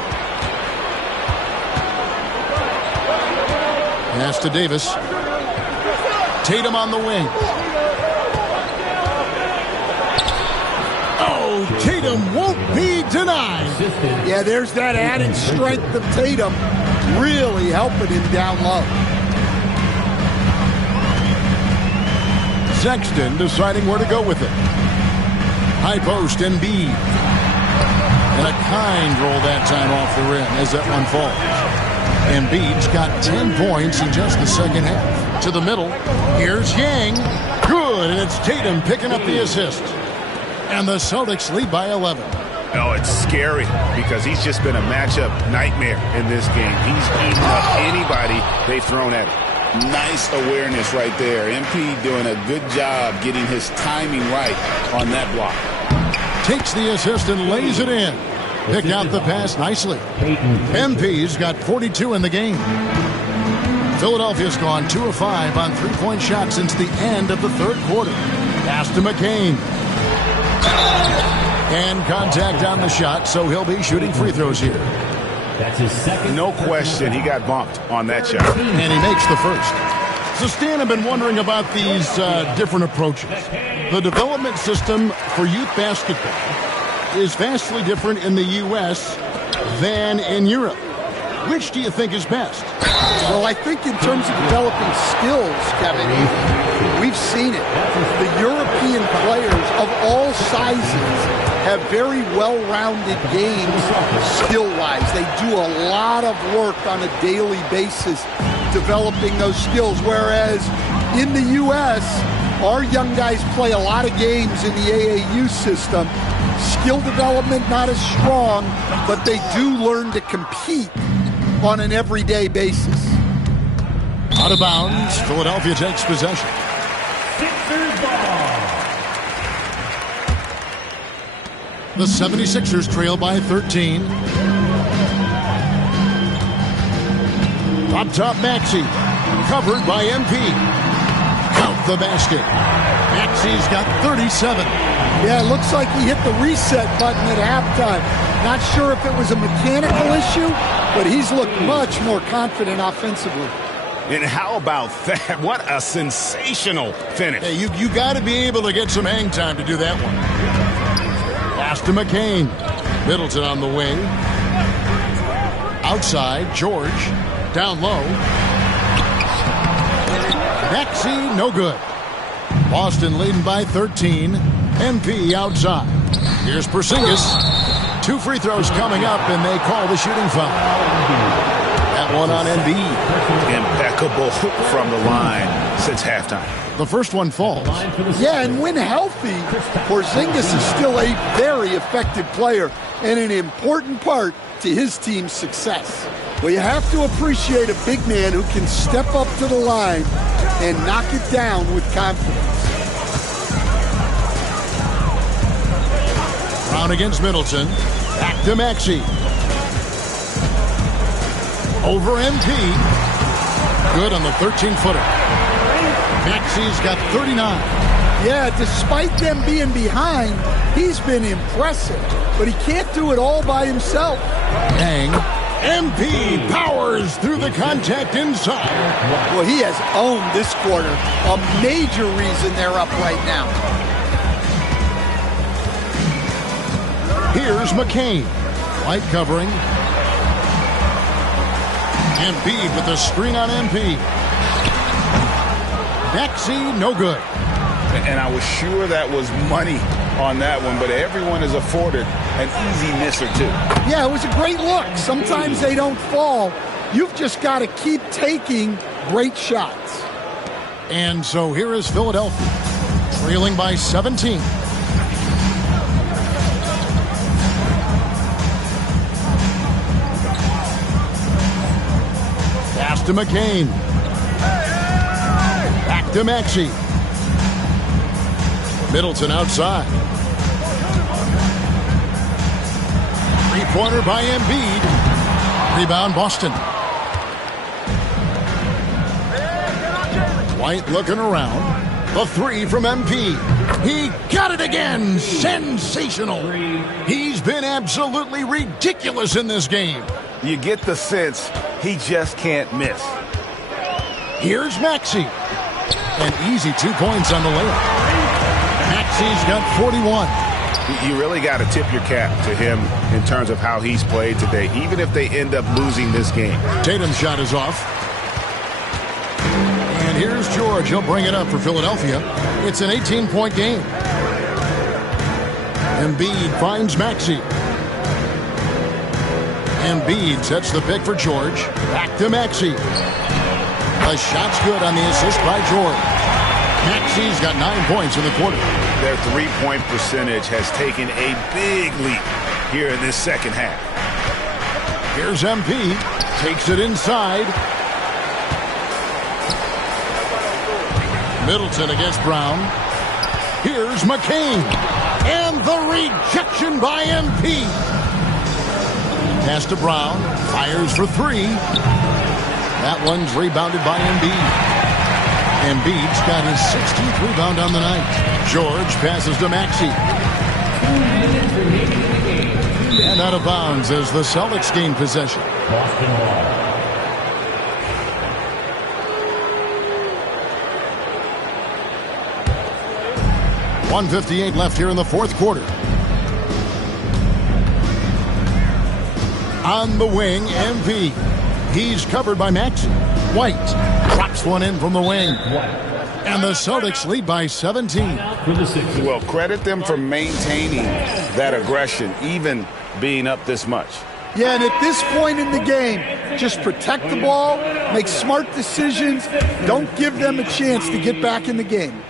Pass to Davis. Tatum on the wing. Oh, Tatum won't be denied. Yeah, there's that added strength of Tatum really helping him down low. Sexton deciding where to go with it. High post, Embiid. And a kind roll that time off the rim as that one falls. Embiid's got 10 points in just the second half. To the middle. Here's Yang. Good, and it's Tatum picking up the assist. And the Celtics lead by 11. Oh, it's scary because he's just been a matchup nightmare in this game. He's eaten up anybody they've thrown at him. Nice awareness right there. MP doing a good job getting his timing right on that block. Takes the assist and lays it in. Picked out the pass nicely. MP's got 42 in the game. Philadelphia's gone 2 of 5 on three-point shots since the end of the third quarter. Pass to McCain. And contact on the shot, so he'll be shooting free throws here. That's his second. No question he got bumped on that shot. And he makes the first. So, Stan, I've been wondering about these different approaches. The development system for youth basketball is vastly different in the U.S. than in Europe. Which do you think is best? Well, I think in terms of developing skills, Kevin, we've seen it. The European players of all sizes have very well-rounded games skill-wise. They do a lot of work on a daily basis developing those skills, whereas in the U.S., our young guys play a lot of games in the AAU system. Skill development not as strong, but they do learn to compete on an everyday basis. Out of bounds, Philadelphia takes possession. The 76ers trail by 13. Up top, Maxey. Covered by MP. Count the basket. Maxey's got 37. Yeah, it looks like he hit the reset button at halftime. Not sure if it was a mechanical issue, but he's looked much more confident offensively. And how about that? What a sensational finish. Hey, you got to be able to get some hang time to do that one. Pass to McCain. Middleton on the wing. Outside, George. Down low. Maxey, no good. Boston leading by 13. MP outside. Here's Porzingis. 2 free throws coming up, and they call the shooting foul. That one on Embiid. Impeccable from the line since halftime. The first one falls. Yeah, and when healthy, Porzingis is still a very effective player and an important part to his team's success. Well, you have to appreciate a big man who can step up to the line and knock it down with confidence. Brown against Middleton. Back to Maxey. Over MP. Good on the 13-footer. Maxey's got 39. Yeah, despite them being behind, he's been impressive. But he can't do it all by himself. Yang. MP powers through the contact inside. Well, he has owned this quarter. A major reason they're up right now. Here's McCain. White covering. Embiid with the screen on MP. Maxey, no good. And I was sure that was money on that one, but everyone is afforded an easy miss or two. Yeah, it was a great look. Sometimes they don't fall. You've just got to keep taking great shots. And so here is Philadelphia, trailing by 17. Pass to McCain. Back to Maxey. Middleton outside. Three-pointer by Embiid. Rebound Boston. White looking around. The three from MP. He got it again. Sensational. He's been absolutely ridiculous in this game. You get the sense he just can't miss. Here's Maxey. An easy 2 points on the layup. Maxey's got 41. You really got to tip your cap to him in terms of how he's played today, even if they end up losing this game. Tatum's shot is off. And here's George. He'll bring it up for Philadelphia. It's an 18-point game. Embiid finds Maxey. Embiid sets the pick for George. Back to Maxey. The shot's good on the assist by George. Maxey's got 9 points in the quarter. Their three-point percentage has taken a big leap here in this second half. Here's MP. Takes it inside. Middleton against Brown. Here's McCain. And the rejection by MP. Pass to Brown. Fires for three. That one's rebounded by Embiid. Embiid's got his 16th rebound on the night. George passes to Maxey. And out of bounds as the Celtics gain possession. Boston ball. 1:58 left here in the fourth quarter. On the wing, MP. He's covered by Maxey. White drops one in from the wing. And the Celtics lead by 17. Well, credit them for maintaining that aggression, even being up this much. Yeah, and at this point in the game, just protect the ball, make smart decisions, don't give them a chance to get back in the game.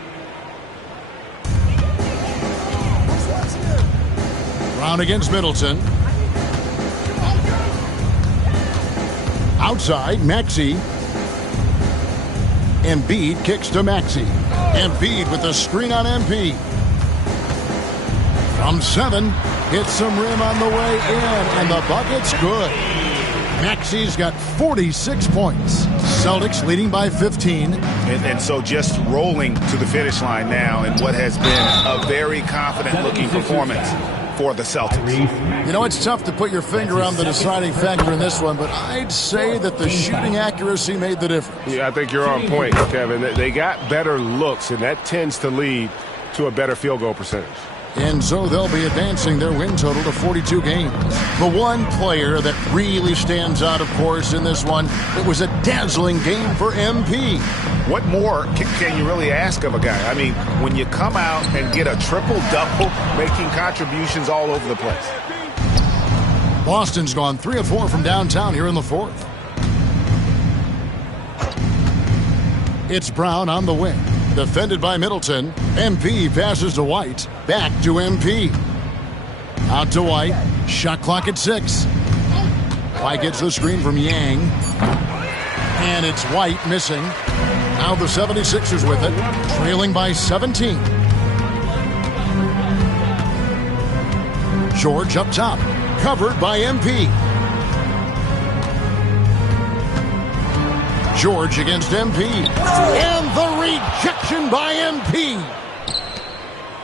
Brown against Middleton. Outside, Maxey. Embiid kicks to Maxey. Embiid with the screen on MP. From 7, hits some rim on the way in, and the bucket's good. Maxey's got 46 points. Celtics leading by 15. And so just rolling to the finish line now in what has been a very confident-looking performance for the Celtics. You know, it's tough to put your finger on the deciding factor in this one, but I'd say that the shooting accuracy made the difference. Yeah, I think you're on point, Kevin. They got better looks, and that tends to lead to a better field goal percentage. And so they'll be advancing their win total to 42 games. The one player that really stands out, of course, in this one, it was a dazzling game for MP. What more can you really ask of a guy? I mean, when you come out and get a triple-double, making contributions all over the place. Boston's gone 3 of 4 from downtown here in the fourth. It's Brown on the wing. Defended by Middleton. MP passes to White. Back to MP. Out to White. Shot clock at 6. White gets the screen from Yang. And it's White missing. Now the 76ers with it. Trailing by 17. George up top. Covered by MP. George against MP. And the rejection by MP.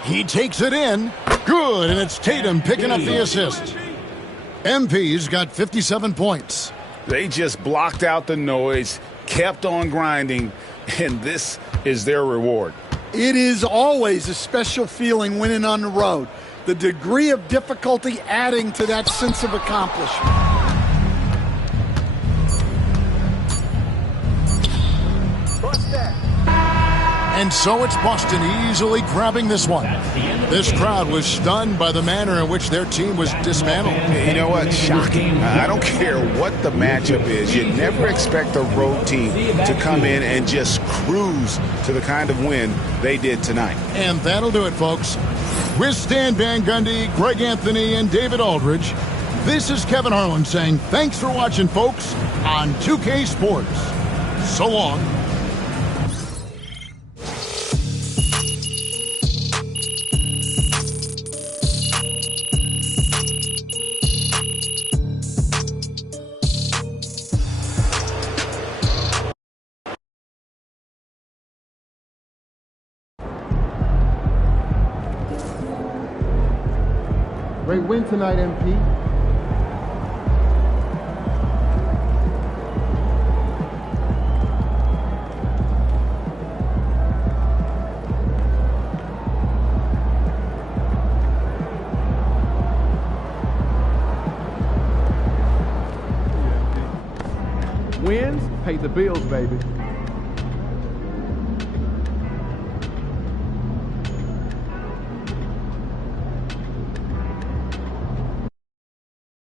He takes it in. Good, and it's Tatum picking up the assist. MP's got 57 points. They just blocked out the noise, kept on grinding, and this is their reward. It is always a special feeling winning on the road. The degree of difficulty adding to that sense of accomplishment. And so it's Boston easily grabbing this one. This crowd was stunned by the manner in which their team was dismantled. You know what? Shocking. I don't care what the matchup is. You never expect a road team to come in and just cruise to the kind of win they did tonight. And that'll do it, folks. With Stan Van Gundy, Greg Anthony, and David Aldridge, this is Kevin Harlan saying thanks for watching, folks, on 2K Sports. So long. Great win tonight, MP. Wins pay the bills, baby.